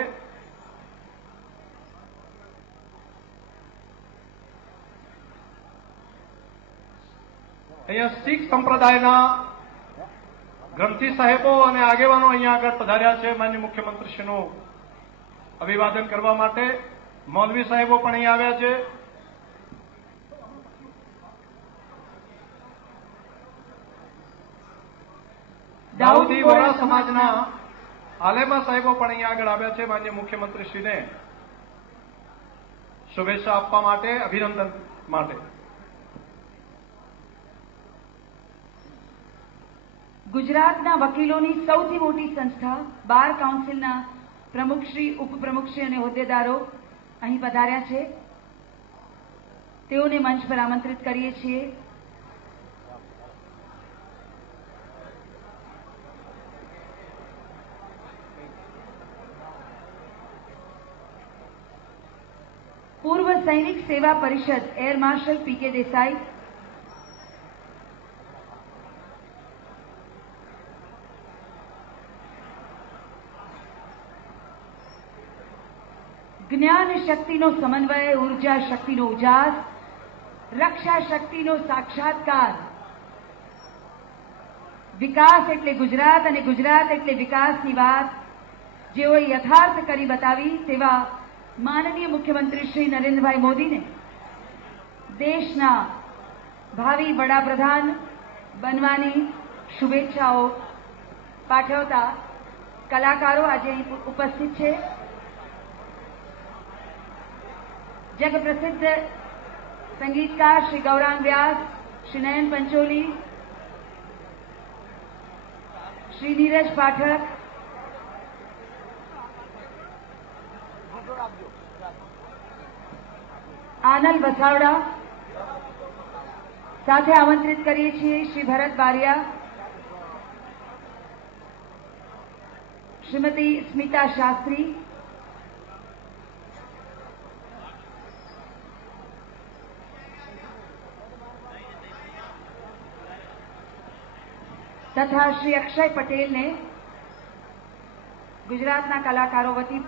અહીંયા શીખ સંપ્રદાયના ગ્રંથી સાહેબો અને આગેવાનો અહીંયા આગળ પધાર્યા છે માન્ય મુખ્યમંત્રીશ્રીનું અભિવાદન કરવા માટે. મૌલવી સાહેબો પણ અહીંયા આવ્યા છે. દાઉદી વોરા સમાજના આલેમા સાહેબો પણ અહીંયા આગળ આવ્યા છે માન્ય મુખ્યમંત્રીશ્રીને શુભેચ્છા આપવા માટે, અભિનંદન માટે. ગુજરાતના વકીલોની સૌથી મોટી સંસ્થા બાર કાઉન્સિલના પ્રમુખશ્રી, ઉપપ્રમુખશ્રી અને હોદ્દેદારો અહીં પધાર્યા છે. તેઓને મંચ પર આમંત્રિત કરીએ છીએ. પૂર્વ સૈનિક સેવા પરિષદ એર માર્શલ પીકે દેસાઈ, જ્ઞાન શક્તિનો સમન્વય, ઉર્જા શક્તિનો ઉજાસ, રક્ષા શક્તિનો સાક્ષાત્કાર. વિકાસ એટલે ગુજરાત અને ગુજરાત એટલે વિકાસની વાત જેઓએ યથાર્થ કરી બતાવી તેવા માનનીય મુખ્યમંત્રી શ્રી નરેન્દ્રભાઈ મોદીને દેશના ભાવિ વડાપ્રધાન બનવાની શુભેચ્છાઓ પાઠવતા કલાકારો આજે અહીં ઉપસ્થિત છે. जगप्रसिद्ध संगीतकार श्री गौरांग व्यास, श्री नयन पंचोली, श्री नीरज पाठक, आनल वसावड़ा, साथे आमंत्रित करिए छीए श्री भरत बारिया, श्रीमती स्मिता शास्त्री, तथा श्री अक्षय पटेल ने गुजरातना कलाकारों वती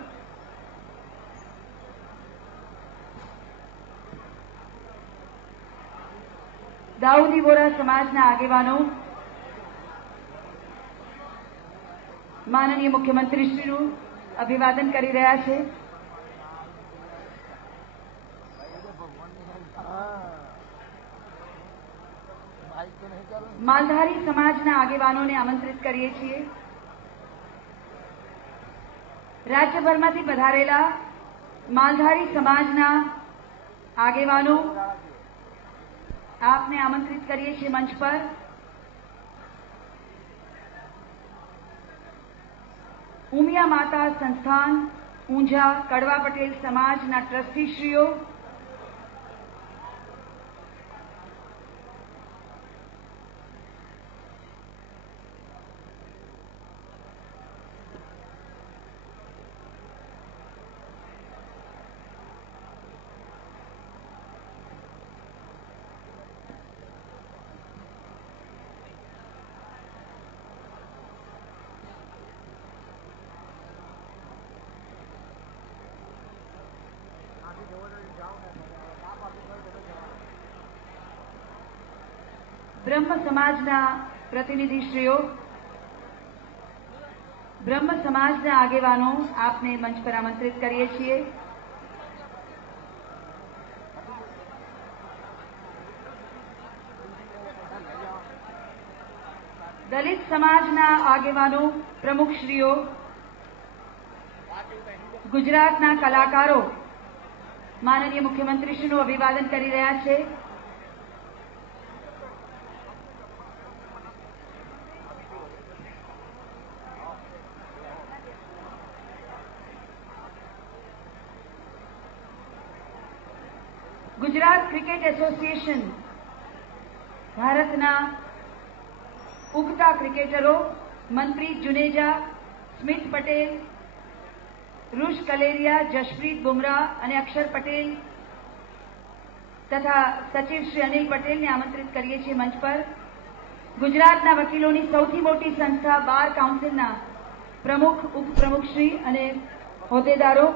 दाऊदी वोरा समाजना आगेवानो माननीय मुख्यमंत्रीश्रीનું અભિવાદન કરી રહ્યા છે. मालधारी समाजना आगेवानोने आमंत्रित करीए छीए. राज्यभरमांथी पधारेला मालधारी समाजना आगेवानो आपने आमंत्रित करीए छीए मंच पर. उमिया माता संस्थान ઊંઝા કડવા પટેલ સમાજના ટ્રસ્ટીશ્રીઓ, બ્રહ્મ સમાજના પ્રતિનિધિશ્રીઓ, બ્રહ્મ સમાજના આગેવાનો, આપને મંચ પર આમંત્રિત કરીએ છીએ. દલિત સમાજના આગેવાનો, પ્રમુખશ્રીઓ, ગુજરાતના કલાકારો માનનીય મુખ્યમંત્રીશ્રીનું અભિવાદન કરી રહ્યા છે. ગુજરાત ક્રિકેટ એસોસિએશન ભારતના ઉગતા ક્રિકેટરો મનપ્રીત જુનેજા, સ્મિત પટેલ, રુષ કલેરિયા, જશપ્રીત બુમરાહ અને અક્ષર પટેલ તથા સચિવ શ્રી અનિલ પટેલને આમંત્રિત કરીએ છીએ મંચ પર. ગુજરાતના વકીલોની સૌથી મોટી સંસ્થા બાર કાઉન્સિલના પ્રમુખ, ઉપપ્રમુખશ્રી અને હોદ્દેદારો,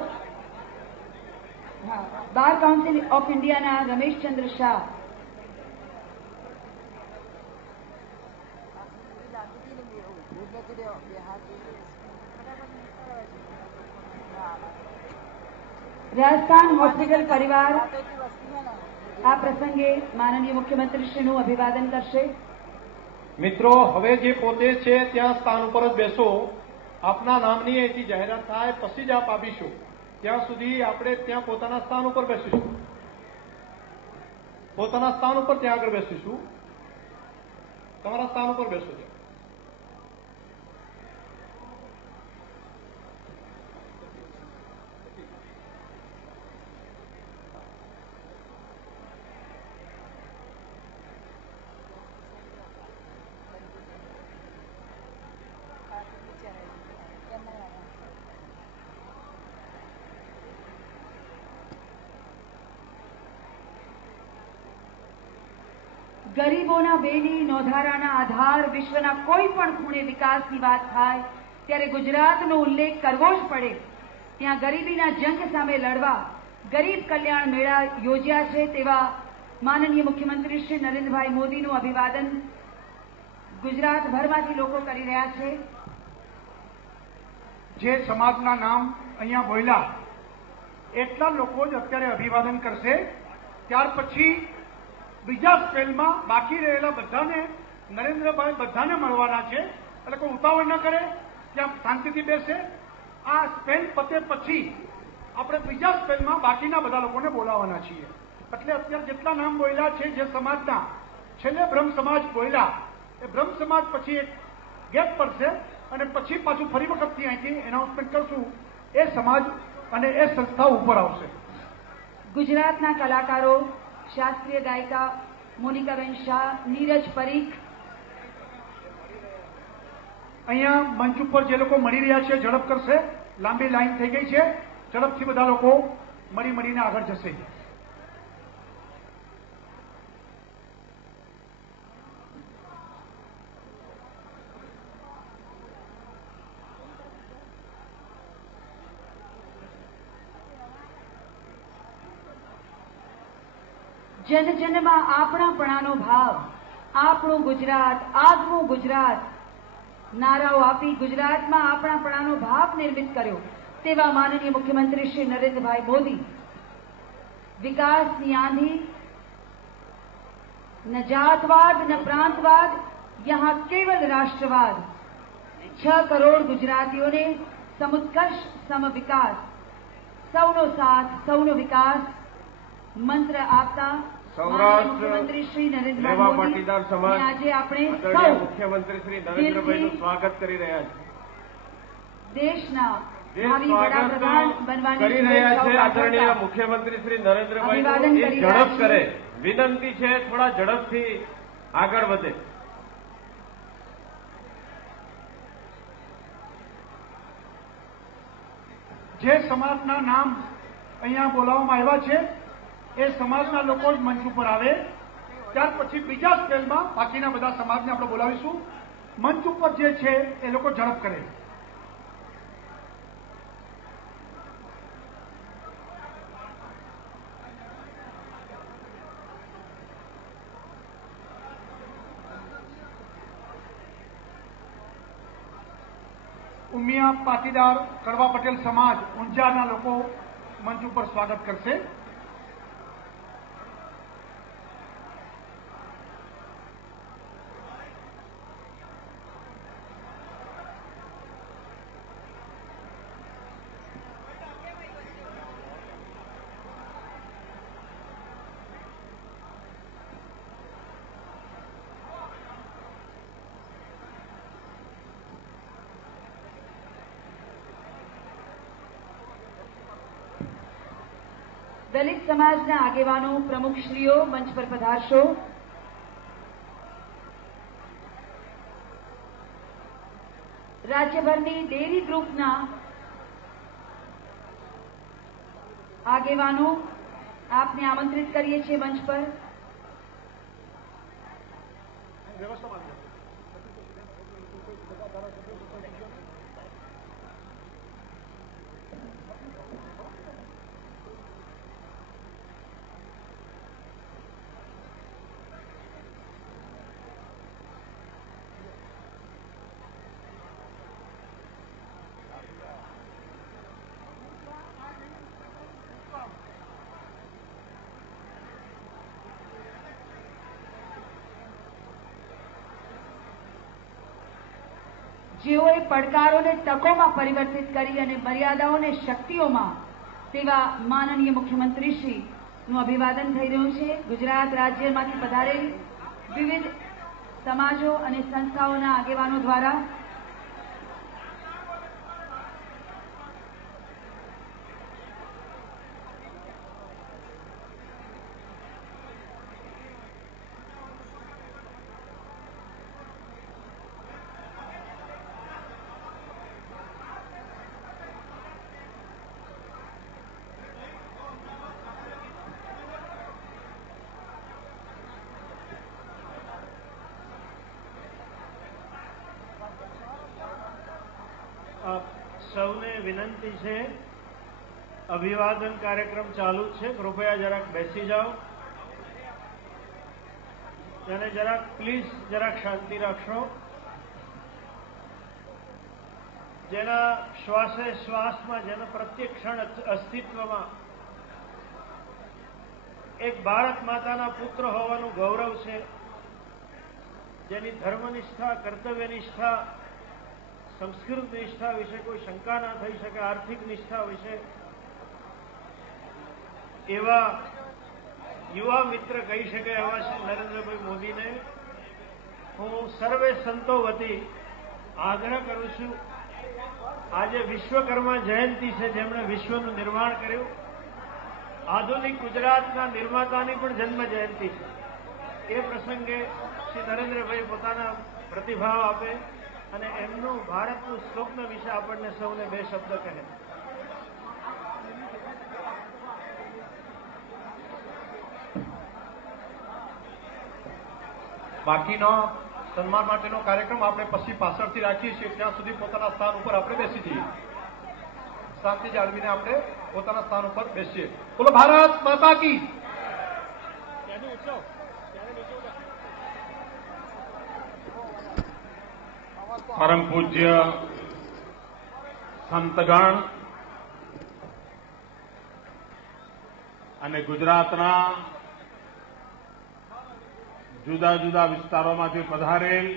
બાર કાઉન્સિલ ઓફ ઇન્ડિયાના રમેશચંદ્ર શાહ, રાજસ્થાન હોસ્પિટલ પરિવાર આ પ્રસંગે માનનીય મુખ્યમંત્રીશ્રીનું અભિવાદન કરશે. મિત્રો, હવે જે પોતે છે ત્યાં સ્થાન ઉપર જ બેસો. આપના નામની અહીંથી જાહેરાત થાય પછી જ આપ આપીશું. ત્યાં સુધી આપણે ત્યાં પોતાના સ્થાન ઉપર બેસીશું. પોતાના સ્થાન ઉપર ત્યાં આગળ બેસીશું. તમારા સ્થાન ઉપર બેસો. ગરીબોના બેલી, નોંધારાના આધાર, વિશ્વના કોઈ પણ ખૂણે વિકાસની વાત થાય ત્યારે ગુજરાતનો ઉલ્લેખ કરવો જ પડે. ત્યાં ગરીબીના જંગ સામે લડવા ગરીબ કલ્યાણ મેળા યોજ્યા છે તેવા માનનીય મુખ્યમંત્રી શ્રી નરેન્દ્રભાઈ મોદીનું અભિવાદન ગુજરાતભરમાંથી લોકો કરી રહ્યા છે. જે સમાજના નામ અહીંયા બોલ્યા એટલા લોકો જ અત્યારે અભિવાદન કરશે. ત્યાર પછી બીજા સ્પેલમાં બાકી રહેલા બધાને નરેન્દ્રભાઈ બધાને મળવાના છે. એટલે કોઈ ઉતાવળ ન કરે, ત્યાં શાંતિથી બેસે. આ સ્પેલ પતે પછી આપણે બીજા સ્પેલમાં બાકીના બધા લોકોને બોલાવવાના છીએ. એટલે અત્યારે જેટલા નામ બોલ્યા છે જે સમાજના, છેલ્લે બ્રહ્મ સમાજ બોલ્યા, એ બ્રહ્મ સમાજ પછી એક ગેપ પડશે અને પછી પાછું ફરી વખતથી અહીંથી એનાઉન્સમેન્ટ કરશું. એ સમાજ અને એ સંસ્થા ઉપર આવશે. ગુજરાતના કલાકારો, શાસ્ત્રીય ગાયિકા મોનિકાબેન શાહ, નીરજ પરીખ અહીંયા મંચ ઉપર જે લોકો મળી રહ્યા છે ઝડપ કરશે. લાંબી લાઈન થઈ ગઈ છે. ઝડપથી બધા લોકો મળીને આગળ જશે. જન જનમાં આપણાપણાનો ભાવ, આપણું ગુજરાત, આગવું ગુજરાત નારાઓ આપી ગુજરાતમાં આપણાપણાનો ભાવ નિર્મિત કર્યો તેવા માનનીય મુખ્યમંત્રી શ્રી નરેન્દ્રભાઈ મોદી વિકાસની આંધી, न जातवाद न प्रांतवाद, यहाँ केवल राष्ट्रवाद. 6 करोड़ गुजरातियों ने समुत्कर्ष सम विकास, सौनो साथ सौनो विकास मंत्र आपता मुख्यमंत्री श्री नरेंद्र मोदी આજે આપણે સૌ મુખ્યમંત્રી શ્રી નરેન્દ્રભાઈનું સ્વાગત કરી રહ્યા છે. દેશના જે ભાવિ સ્વાગત વડાપ્રધાન બનવાની કરી રહ્યા છે શુભેચ્છાઓ આદરણીય પાઠવતા મુખ્યમંત્રી શ્રી નરેન્દ્રભાઈ અભિવાદન એ કરી રહ્યા ઝડપ છીએ. કરે. વિનંતી છે થોડા ઝડપથી આગળ વધે. જે સમાજના નામ અહીંયા બોલાવવામાં આવ્યા છે એ સમાજના લોકો જ મંચ ઉપર આવે. ત્યાર પછી બીજા સ્કેલમાં બાકીના બધા સમાજને આપણે બોલાવીશું. મંચ ઉપર જે છે એ લોકો ઝડપ કરે. ઉમિયા પાટીદાર કડવા પટેલ સમાજ ઊંઝાના લોકો મંચ ઉપર સ્વાગત કરશે. દલિત સમાજના આગેવાનો પ્રમુખશ્રીઓ મંચ પર પધારશો. રાજ્યભરની ડેરી ગ્રુપના આગેવાનો આપને આમંત્રિત કરીએ છીએ મંચ પર. જેઓએ પડકારોને તકોમાં પરિવર્તિત કરી અને મર્યાદાઓને શક્તિઓમાં તેવા માનનીય મુખ્યમંત્રીશ્રીનું અભિવાદન થઈ રહ્યું છે. ગુજરાત રાજ્યમાંથી પધારેલ વિવિધ સમાજો અને સંસ્થાઓના આગેવાનો દ્વારા સૌને વિનંતી છે, અભિવાદન કાર્યક્રમ ચાલુ જ છે. કૃપયા જરાક બેસી જાઓ અને જરાક પ્લીઝ જરાક શાંતિ રાખશો. જેના શ્વાસે શ્વાસમાં, જેના પ્રત્યેક ક્ષણ અસ્તિત્વમાં એક ભારત માતાના પુત્ર હોવાનું ગૌરવ છે, જેની ધર્મનિષ્ઠા, કર્તવ્યનિષ્ઠા, સંસ્કૃત નિષ્ઠા વિશે કોઈ શંકા ના થઈ શકે, આર્થિક નિષ્ઠા વિશે એવા યુવા મિત્ર કહી શકે એવા શ્રી નરેન્દ્રભાઈ મોદીને હું સર્વે સંતો વતી આગ્રહ કરું છું. આજે વિશ્વકર્મા જયંતિ છે, જેમણે વિશ્વનું નિર્માણ કર્યું. આધુનિક ગુજરાતના નિર્માતાની પણ જન્મ જયંતિ છે. એ પ્રસંગે શ્રી નરેન્દ્રભાઈ પોતાના પ્રતિભાવ આપે અને એમનું ભારતનું સ્વપ્ન વિશે આપણને સૌને બે શબ્દ કહે. બાકીનો સન્માન માટેનો કાર્યક્રમ આપણે પછી પાછળથી રાખીએ છીએ. ત્યાં સુધી પોતાના સ્થાન ઉપર આપણે બેસી જઈએ. શાંતિ જાળવીને આપણે પોતાના સ્થાન ઉપર બેસીએ. બોલો ભારત માતા કી. પરમ પૂજ્ય સંતગણ અને ગુજરાતના જુદા જુદા વિસ્તારોમાંથી પધારેલ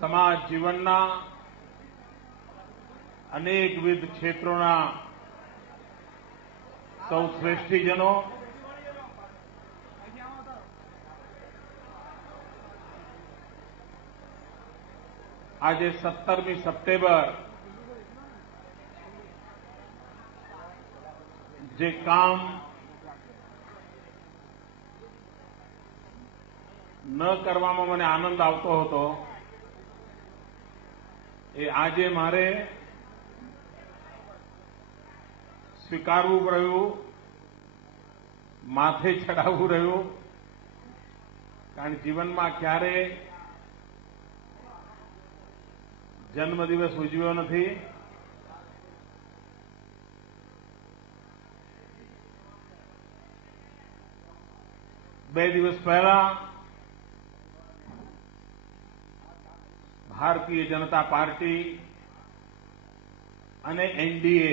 સમાજ જીવનના અનેકવિધ ક્ષેત્રોના સૌ શ્રેષ્ઠીજનો, આજે 17મી સપ્ટેમ્બર જે કામ ન કરવામાં મને આનંદ આવતો હતો એ આજે મારે સ્વીકારવું રહ્યું, માથે ચડાવવું રહ્યું, કારણ જીવનમાં ક્યારે જન્મદિવસ ઉજવ્યો નથી. બે દિવસ પહેલા ભારતીય જનતા પાર્ટી અને એનડીએ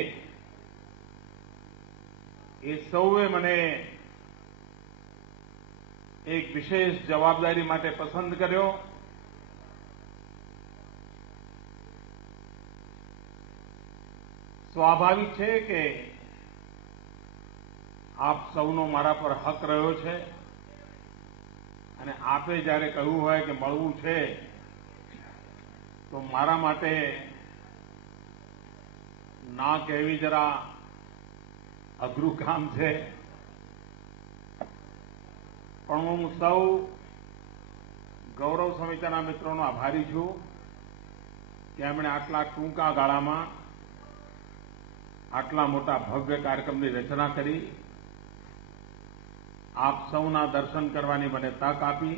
એ સૌએ મને એક વિશેષ જવાબદારી માટે પસંદ કર્યો. સ્વાભાવિક છે કે આપ સૌનો મારા પર હક રહ્યો છે અને આપે જ્યારે કહ્યું હોય કે મળવું છે તો મારા માટે ના કહેવી જરા અઘરું કામ છે. પણ હું સૌ ગૌરવ સમિતિના મિત્રોનો આભારી છું કે એમણે આટલા ટૂંકા ગાળામાં આટલા મોટા ભવ્ય કાર્યક્રમની રચના કરી, આપ સૌના દર્શન કરવાની મને તક આપી.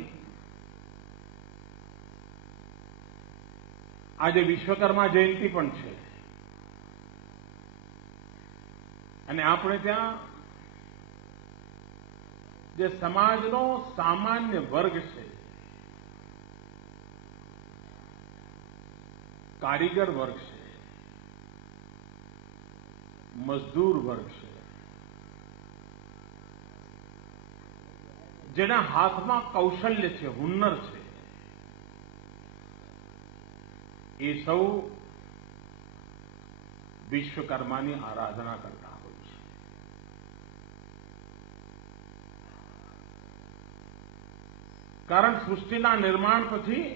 આજે વિશ્વકર્મા જયંતિ પણ છે અને આપણે ત્યાં જે સમાજનો સામાન્ય વર્ગ છે, કારીગર વર્ગ છે, મજદૂર વર્ગ છે, જેના હાથમાં કૌશલ્ય છે, હુન્નર છે, એ સૌ વિશ્વકર્માની આરાધના કરતા હોય છે. કારણ સૃષ્ટિના નિર્માણ પછી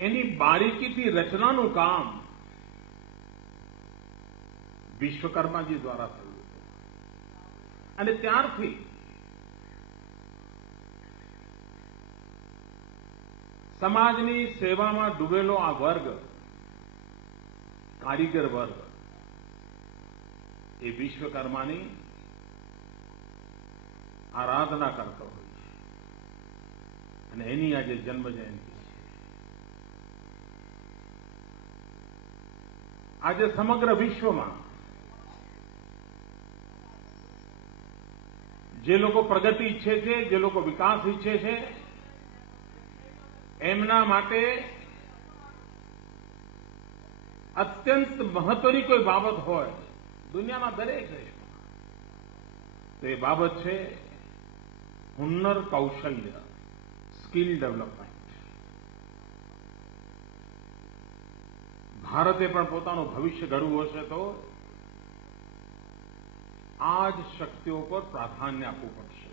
એની બારીકીથી રચનાનું કામ વિશ્વકર્માજી દ્વારા થયું હતું અને ત્યારથી સમાજની સેવામાં ડૂબેલો આ વર્ગ, કારીગર વર્ગ, એ વિશ્વકર્માની આરાધના કરતો હોય છે અને એની આજે જન્મજયંતિ છે. આજે સમગ્ર વિશ્વમાં જે લોકો પ્રગતિ ઈચ્છે છે, જે લોકો વિકાસ ઈચ્છે છે, એમના માટે અત્યંત મહત્વની કોઈ બાબત હોય દુનિયાના દરેક દેશમાં તો એ બાબત છે હુન્નર, કૌશલ્ય, સ્કિલ ડેવલપમેન્ટ. ભારતે પણ પોતાનું ભવિષ્ય ઘડવું હશે તો આ જ શક્તિઓ પર પ્રાધાન્ય આપવું પડશે.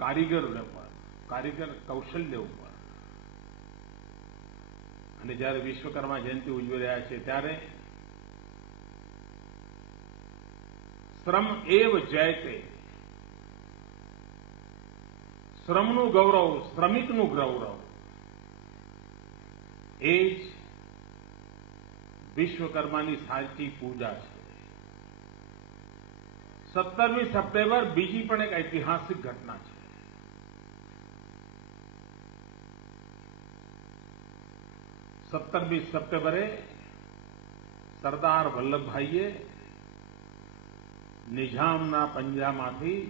કારીગર ઉપર, કારીગર કૌશલ્ય ઉપર. અને જ્યારે વિશ્વકર્મા જયંતિ ઉજવી રહ્યા છે ત્યારે શ્રમ એવ જયતે, શ્રમનું ગૌરવ, શ્રમિકનું ગૌરવ, એ જ વિશ્વકર્માની સાચી પૂજા છે. 17મી સપ્ટેમ્બર બીજી પણ એક ઐતિહાસિક ઘટના છે. 17મી સપ્ટેમ્બરે સરદાર વલ્લભભાઈએ નિઝામના પંજામાંથી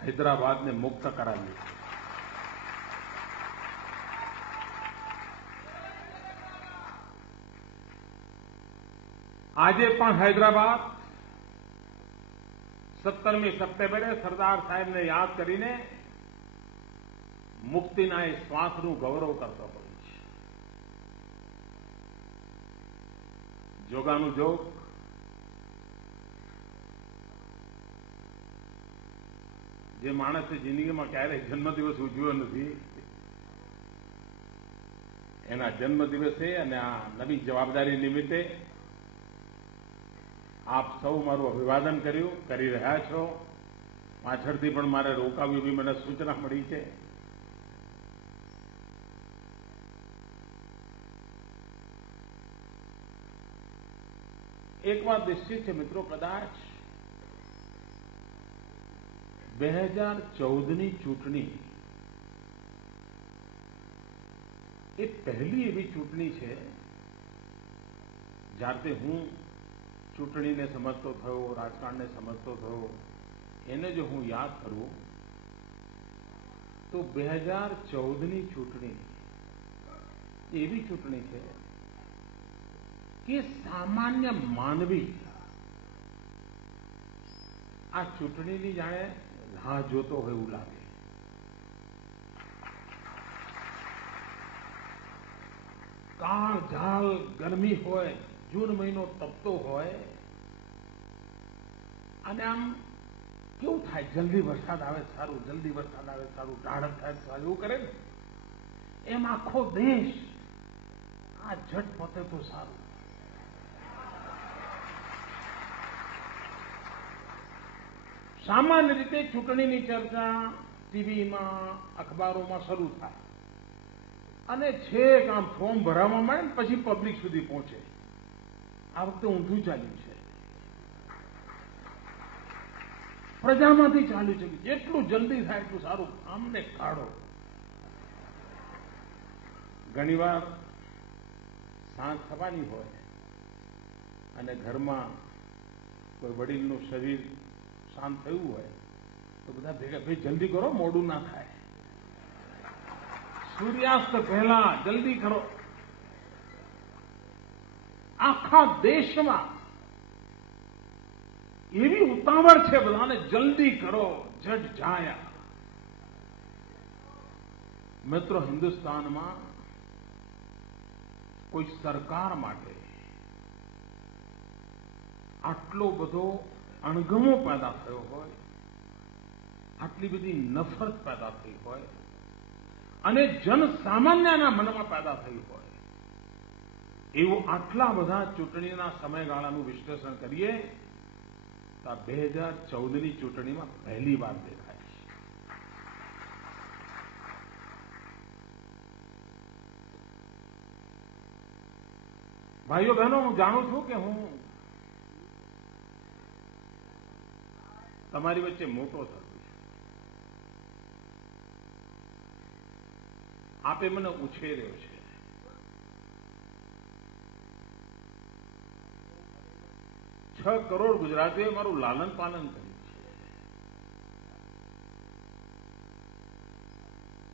હૈદરાબાદને મુક્ત કરાવ્યું. આજે પણ હૈદરાબાદ 17મી સપ્ટેમ્બરે સરદાર સાહેબને યાદ કરીને મુક્તિના એ શ્વાસનું ગૌરવ કરતો હોય છે. જોગાનું જોગ, જે માણસે જિંદગીમાં ક્યારેય જન્મદિવસ ઉજવ્યો નથી એના જન્મદિવસે અને આ નવી જવાબદારી નિમિત્તે આપ સૌ મારું અભિવાદન કરી રહ્યા છો. પાછળથી પણ મારે રોકાવી એવી મને સૂચના મળી છે. એક વાત નિશ્ચિત છે મિત્રો, કદાચ 2014ની ચૂંટણી એ પહેલી એવી ચૂંટણી છે જ્યારે હું ચૂંટણીને સમજતો થયો, રાજકારણને સમજતો થયો. એને જો હું યાદ કરું તો 2014ની ચૂંટણી એવી ચૂંટણી છે કે સામાન્ય માનવી આ ચૂંટણીની જાણે રાહ જોતો હોય એવું લાગે. કાળ ઝાળ ગરમી હોય, જૂન મહિનો તપતો હોય અને આમ કેવું થાય, જલ્દી વરસાદ આવે સારું, જલ્દી વરસાદ આવે સારું, ઢાળક થાય સારું, એવું કરે ને એમ આખો દેશ આ ઝટપટે તો સારું. સામાન્ય રીતે ચૂંટણીની ચર્ચા ટીવીમાં, અખબારોમાં શરૂ થાય અને છેક આમ ફોર્મ ભરાવા માંડે ને પછી પબ્લિક સુધી પહોંચે. આ વખતે ઊંધું ચાલ્યું છે, પ્રજામાંથી ચાલ્યું છે. જેટલું જલ્દી થાય એટલું સારું, આમને કાઢો. ઘણીવાર સાંજ થવાની હોય અને ઘરમાં કોઈ વડીલનું શરીર શાંત થયું હોય તો બધા ભેગા, ભાઈ જલ્દી કરો, મોડું ના થાય, સૂર્યાસ્ત પહેલા જલ્દી કરો. આખા દેશમાં એવી ઉતાવળ છે બધાને, જલ્દી કરો, જટ જાયા. મિત્રો, હિન્દુસ્તાનમાં કોઈ સરકાર માટે આટલો બધો અણગમો પેદા થયો હોય, આટલી બધી નફરત પેદા થઈ હોય અને જનસામાન્યના મનમાં પેદા થઈ હોય, એવું આટલા બધા ચૂંટણીના સમયગાળાનું વિશ્લેષણ કરીએ તો આ 2014ની ચૂંટણીમાં પહેલી વાર દેખાય છે. ભાઈઓ બહેનો, હું જાણું છું કે હું તમારી વચ્ચે મોટો થયો છું. આપે મને ઉછેર્યો છે. છ કરોડ ગુજરાતીઓએ મારું લાલન પાલન કર્યું છે.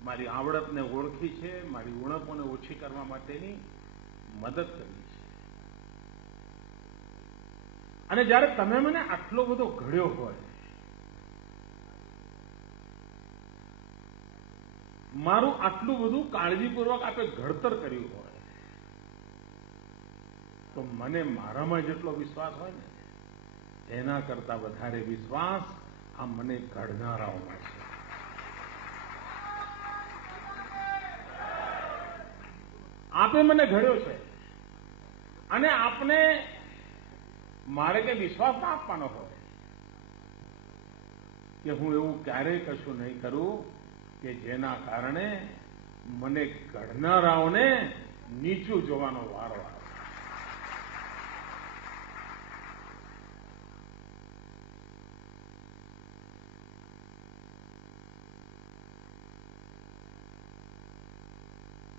મારી આવડતને ઓળખી છે, મારી ઉણપોને ઓછી કરવા માટેની મદદ કરી છે. અને જ્યારે તમે મને આટલો બધો ઘડ્યો હોય, મારું આટલું બધું કાળજીપૂર્વક આપે ઘડતર કર્યું હોય, તો મને મારામાં જેટલો વિશ્વાસ હોય ને એના કરતા વધારે વિશ્વાસ આ મને ઘડનારાઓમાં છે. આપે મને ઘડ્યો છે અને આપને મારે કંઈ વિશ્વાસ ના આપવાનો હોય કે હું એવું ક્યારેય કશું નહીં કરું કે જેના કારણે મને ઘડનારાઓને નીચું જોવાનો વારો આવે.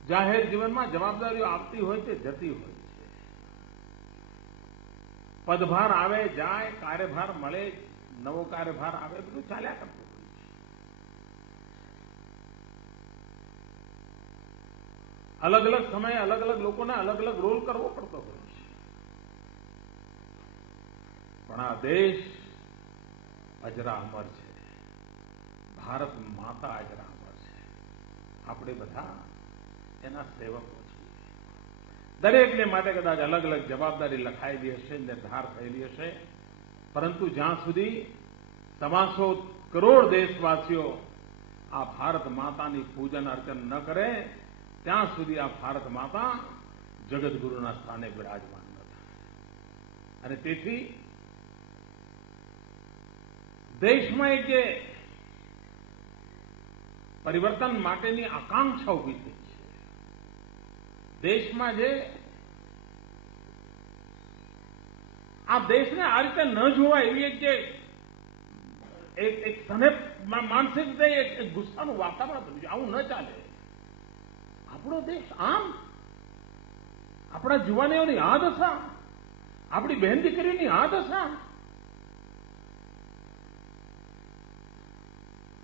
જાહેર જીવનમાં જવાબદારીઓ આવતી હોય છે, જતી હોય છે. પદભાર આવે જાય, કાર્યભાર મળે, નવો કાર્યભાર આવે, બધું ચાલ્યા કરતું હોય છે. અલગ અલગ સમયે અલગ અલગ લોકોને અલગ અલગ રોલ કરવો પડતો હોય છે. પણ આ દેશ અજરા અમર છે, ભારત માતા અજરા અમર છે. આપણે બધા એના સેવકો છીએ. દરેકને માટે કદાચ અલગ અલગ જવાબદારી લખાયેલી હશે, નિર્ધાર થયેલી હશે, પરંતુ જ્યાં સુધી 125 કરોડ દેશવાસીઓ આ ભારત માતાની પૂજન અર્ચન ન કરે ત્યાં સુધી આ ભારત માતા જગતગુરુના સ્થાને બિરાજમાન ન થાય. અને તેથી દેશમાં એક જે પરિવર્તન માટેની આકાંક્ષા ઉભી થઈ છે, દેશમાં જે આ દેશને આ રીતે ન જોવાય એવી એક જે એક સનેપ માનસિક રીતે એક ગુસ્સાનું વાતાવરણ બન્યું છે. આવું ન ચાલે. આપણો દેશ આમ, આપણા જુવાનીઓની આ દશા, આપણી બહેન દીકરીની આ દશા,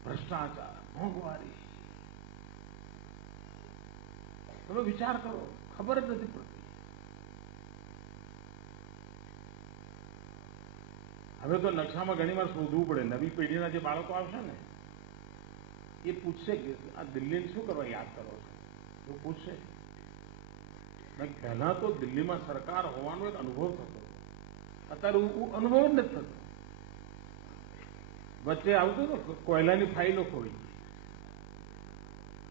ભ્રષ્ટાચાર, મોંઘવારી. તમે વિચાર કરો, ખબર જ નથી પડતી. હવે તો નકશામાં ઘણીવાર શોધવું પડે. નવી પેઢીના જે બાળકો આવશે ને, એ પૂછશે કે આ દિલ્હીને શું કરવા યાદ કરો છો? તો પૂછશે. પહેલા તો દિલ્હીમાં સરકાર હોવાનો એક અનુભવ થતો, અત્યારે અનુભવ જ નથી થતો. વચ્ચે આવતું તો કોયલાની ફાઇલો ખોઈ,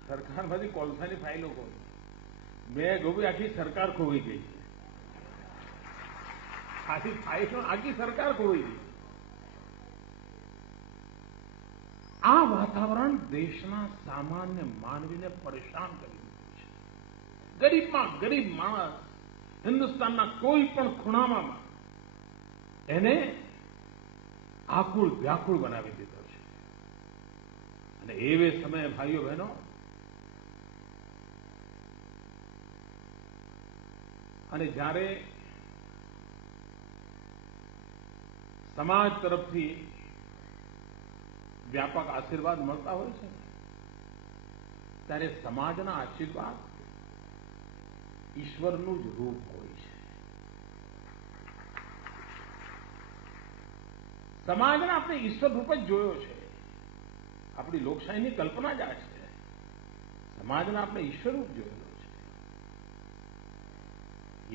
સરકારમાંથી કોલસાની ફાઇલો ખોઈ. મેં કહ્યું આખી સરકાર ખોઈ ગઈ છે. આખી ફાઇલો, આખી સરકાર ખોઈ ગઈ. આ વાતાવરણ દેશના સામાન્ય માનવીને પરેશાન કરી દીધું છે. ગરીબમાં ગરીબ માણસ હિન્દુસ્તાનના કોઈ પણ ખૂણામાં એને આકુળ વ્યાકુળ બનાવી દીધો છે. અને એવે સમયે ભાઈઓ બહેનો, અને જ્યારે સમાજ તરફથી વ્યાપક આશીર્વાદ મળતા હોય છે, ત્યારે સમાજના આશીર્વાદ ઈશ્વરનું જ રૂપ હોય છે. સમાજને આપણે ઈશ્વર રૂપ જ જોયો છે. આપણી લોકશાહીની કલ્પના જ આ છે. સમાજને આપણે ઈશ્વર રૂપ જોયેલો છે.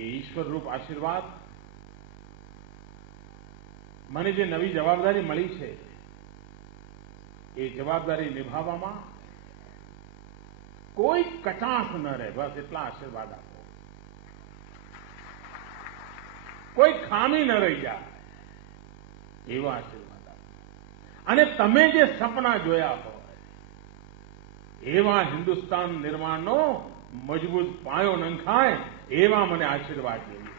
એ ઈશ્વર રૂપ આશીર્વાદ, મને જે નવી જવાબદારી મળી છે, એ જવાબદારી નિભાવવામાં કોઈ કચાશ ન રહે, બસ એટલા આશીર્વાદ આપો. કોઈ ખામી ન રહી જાય એવા આશીર્વાદ આપો. અને તમે જે સપના જોયા હોય એવા હિન્દુસ્તાન નિર્માણનો મજબૂત પાયો નંખાય એવા મને આશીર્વાદ જોઈએ છે.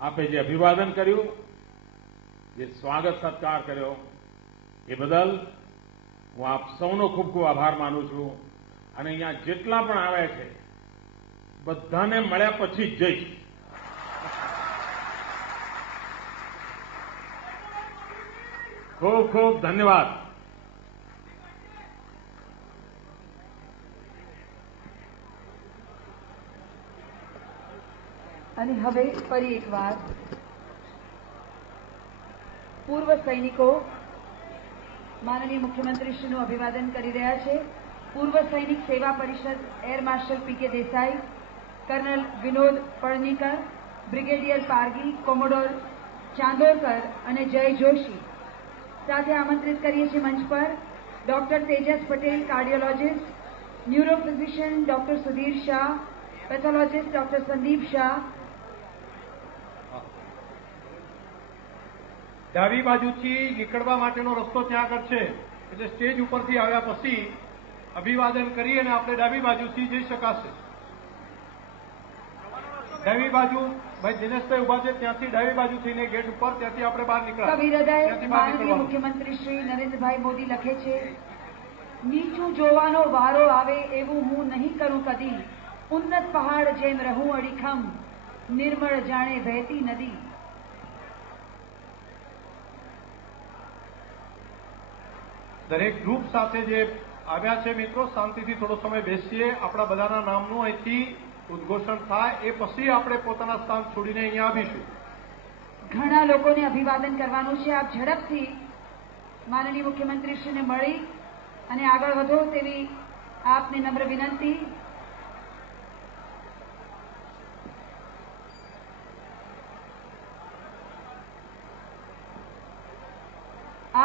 આપે જે અભિવાદન કર્યું, જે સ્વાગત સત્કાર કર્યો, એ બદલ હું આપ સૌનો ખૂબ ખૂબ આભાર માનું છું. અને અહીંયા જેટલા પણ આવ્યા છે બધાને મળ્યા પછી જ જઈશ. ખૂબ ખૂબ ધન્યવાદ. અને હવે ફરી એકવાર પૂર્વ સૈનિકો માનનીય મુખ્યમંત્રીશ્રીનું અભિવાદન કરી રહ્યા છે. પૂર્વ સૈનિક સેવા પરિષદ air marshal P K. Desai, colonel Vinod Palnikar, brigadier Pargi, commodore Chandorkar અને જય જોશી સાથે આમંત્રિત કરીએ છીએ મંચ પર doctor Tejas Patel, cardiologist, neurophysician doctor Sudhir Shah, pathologist doctor Sandeep Shah. ડાબી બાજુથી નીકળવા માટેનો રસ્તો ત્યાં આગળ છે, એટલે સ્ટેજ ઉપરથી આવ્યા પછી અભિવાદન કરી અને આપણે ડાબી બાજુથી જઈ શકાશે. ડાબી બાજુ ભાઈ દિનેશભાઈ ઉભા છે, ત્યાંથી ડાબી બાજુ થઈને ગેટ ઉપર, ત્યાંથી આપણે બહાર નીકળ્યા. કવિ હૃદય માનનીય મુખ્યમંત્રી શ્રી નરેન્દ્રભાઈ મોદી લખે છે, નીચું જોવાનો વારો આવે એવું હું નહીં કરું કદી, ઉન્નત પહાડ જેમ રહું અડીખમ, નિર્મળ જાણે વહેતી નદી. દરેક ગ્રુપ સાથે જે આવ્યા છે મિત્રો, શાંતિથી થોડો સમય બેસીએ. આપણા બધાના નામનું અહીંથી ઉદ્ઘોષણ થાય એ પછી આપણે પોતાના સ્થાન છોડીને અહીંયા આવીશું. ઘણા લોકોને અભિવાદન કરવાનું છે. આપ ઝડપથી માનનીય મુખ્યમંત્રીશ્રીને મળી અને આગળ વધો તેવી આપને નમ્ર વિનંતી.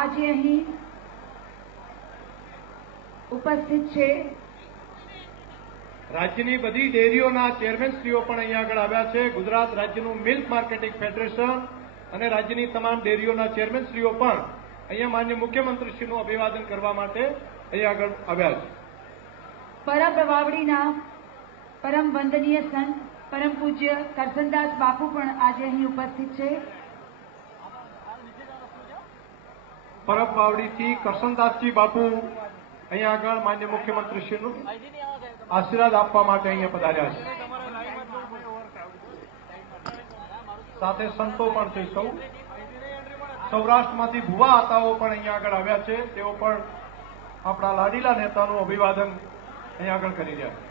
આજે અહીં ઉપસ્થિત છે. રાજ્યની બધી ડેરીઓના ચેરમેનશ્રીઓ પણ અહીંયા આગળ આવ્યા છે. ગુજરાત રાજ્યનું મિલ્ક માર્કેટિંગ ફેડરેશન અને રાજ્યની તમામ ડેરીઓના ચેરમેનશ્રીઓ પણ અહીંયા માનનીય મુખ્યમંત્રીશ્રીનું અભિવાદન કરવા માટે અહીંયા આગળ આવ્યા છે. પરબ વાવડીના પરમ વંદનીય સંત પરમ પૂજ્ય કરસનદાસ બાપુ પણ આજે અહીં ઉપસ્થિત છે. પરબ વાવડીથી કરસનદાસજી બાપુ અહીંયા આગળ માન્ય મુખ્યમંત્રીશ્રીનું આશીર્વાદ આપવા માટે અહીંયા પધાર્યા છે. સાથે સંતો પણ છે. સૌરાષ્ટ્રમાંથી ભુવા આતાઓ પણ અહીંયા આગળ આવ્યા છે. તેઓ પણ આપણા લાડીલા નેતાનું અભિવાદન અહીંયા આગળ કરી રહ્યા છે.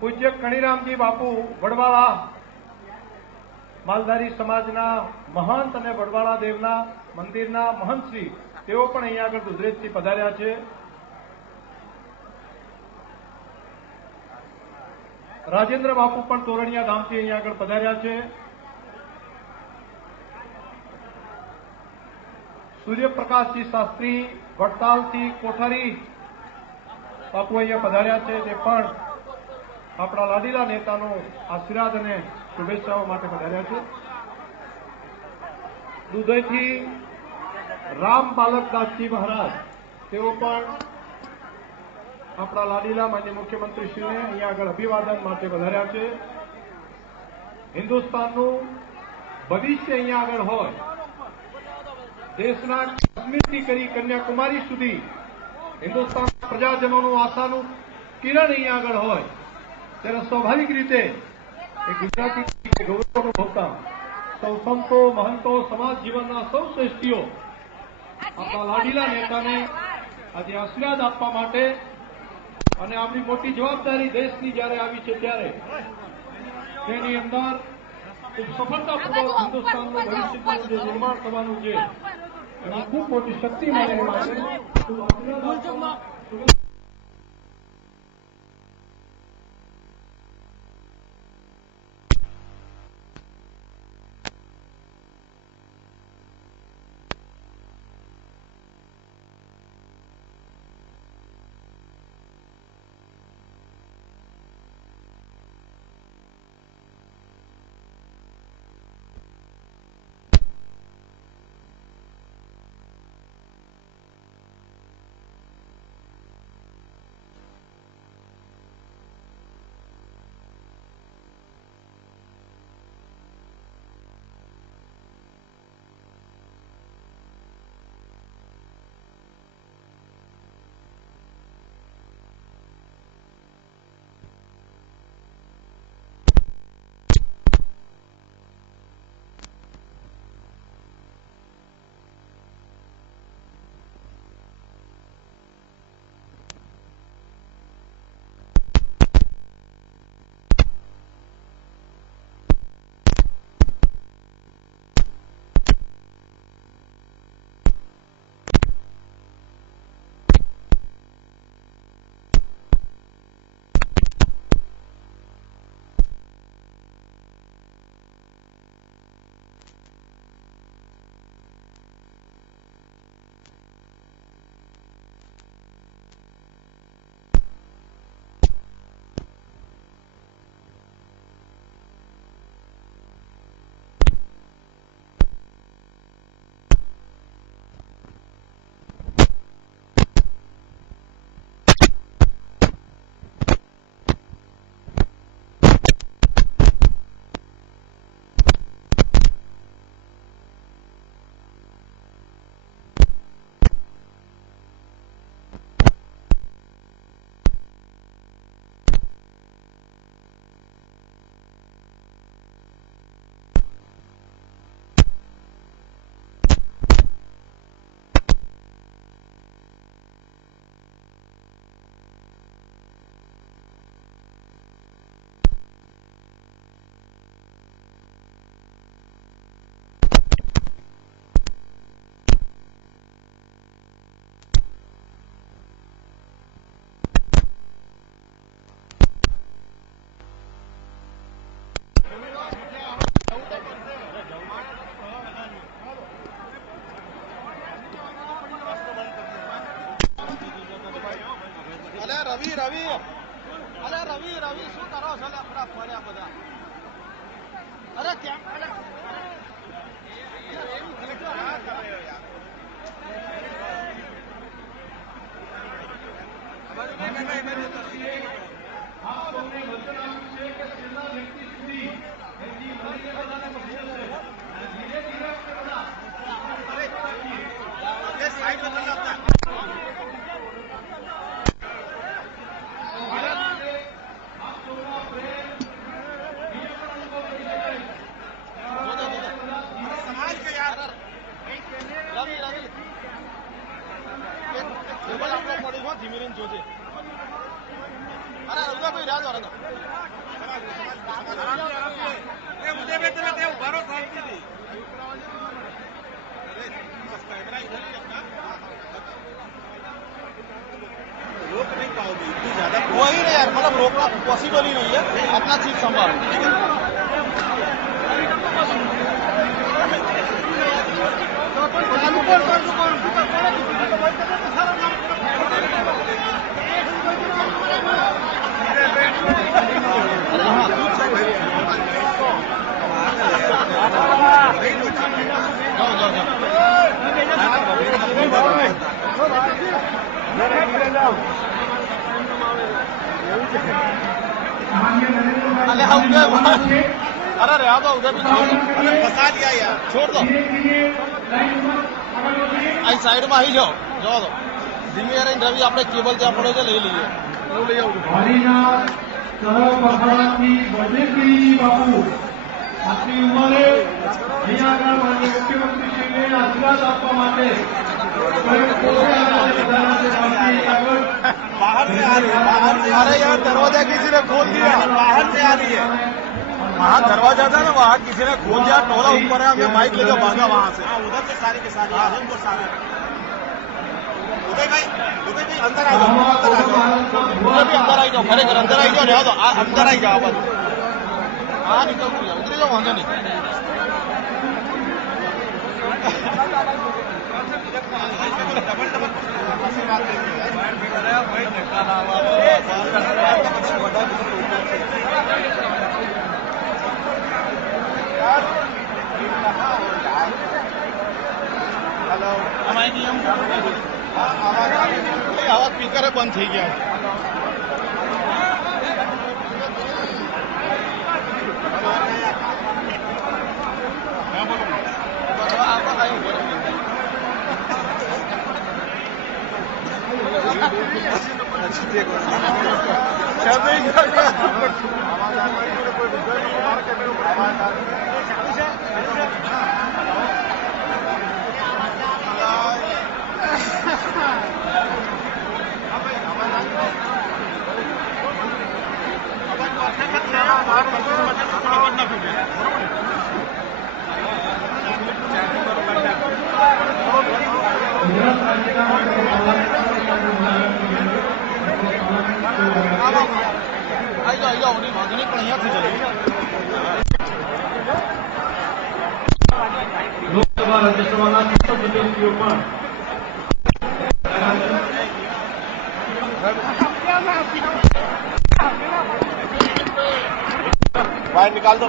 પૂજ્ય કણીરામજી બાપુ વડવાળા માલધારી સમાજના મહંત અને વડવાળા દેવના મંદિરના મહંતશ્રી તેઓ પણ અહીંયા આગળ ગુજરાતથી પધાર્યા છે. રાજેન્દ્ર બાપુ પણ તોરણિયા ગામથી અહીંયા આગળ પધાર્યા છે. સૂર્યપ્રકાશજી શાસ્ત્રી વડતાલથી કોઠારી બાપુ અહીંયા પધાર્યા છે. તે પણ આપણા લાડીલા નેતાનો આશીર્વાદ અને શુભેચ્છાઓ માટે પધાર્યા છે. દુધઈથી રામ બાલકદાસજી મહારાજ તેઓ પણ આપણા લાડીલા માન્ય મુખ્યમંત્રીશ્રીને અહીંયા આગળ અભિવાદન માટે પધાર્યા છે. હિન્દુસ્તાનનું ભવિષ્ય અહીંયા આગળ હોય, દેશના કાશ્મીરથી કરી કન્યાકુમારી સુધી હિન્દુસ્તાનના પ્રજાજનોનું આશાનું કિરણ અહીંયા આગળ હોય, ત્યારે સ્વાભાવિક રીતે એ ગુજરાતી ગૌરવ અનુભવતા સૌ સંતો મહંતો સમાજ જીવનના સૌ શ્રેષ્ઠીઓ આપણા લાડીલા નેતાને આજે આશીર્વાદ આપવા માટે અને આપણી મોટી જવાબદારી દેશની જયારે આવી છે ત્યારે તેની અંદર ખૂબ સફળતાપૂર્વક હિન્દુસ્તાનનું ભવિષ્યનું જે નિર્માણ થવાનું છે એમાં ખૂબ મોટી શક્તિ મળે એ માટે ખૂબ આશીર્વાદ રવિ શું કરો છો? આપણા ફર્યા બધા. અરે કેમ ધીમી રહીને જોજે. અરે ઉદયભાઈ રાહ દો ઉદયભાઈ તમે ત્યાં ઉભા રહો શાંતિથી. रोक नहीं पाओगे इतनी ज्यादा. वही ना यार, मतलब रोकना पॉसिबल ही नहीं है. अपना चीज संभालो. अरे रहा दो उधर भी फंसा दिया यार, छोड़ दो. અહીં સાઈડમાં આવી જાઓ, જવા દો. ધીમે રહીને રવિ આપણે કેબલ ત્યાં પડ્યો છે લઈ લઈએ. હું લઈ આવું છું. બાપુ આટલી ઉંમરે અહીંયા આગળ માનનીય મુખ્યમંત્રીશ્રીને આશીર્વાદ આપવા માટે बाहर से आ रही है, बाहर से. अरे यार दरवाजा किसी ने खोल दिया, बाहर से आ रही है. वहाँ दरवाजा था ना, वहाँ किसी ने खोल दिया. टोला ऊपर है, मैं माइक लेकर भागा वहाँ से. उधर से सारी के सारी आजमपुर सारे. उदय भाई अंदर आ जाओ, अंदर आ जाओ. उधर भी अंदर आई जाओ, खरेखर अंदर आई जाओ. रहा दो, अंदर आई जाओ. बस हाँ निकल जाओ, उतरी जाओ, वांधो नहीं. डबल डबल से बात हेलो हमारे नियम आवाज स्पीकर बंद થઈ ગયા. આવી જાઓ નહીં વાંધો નહીં, પણ અહીંયાથી જઈએ. લોકસભા રાજ્યસભાના સદસ્યો પણ बाहर निकाल दो.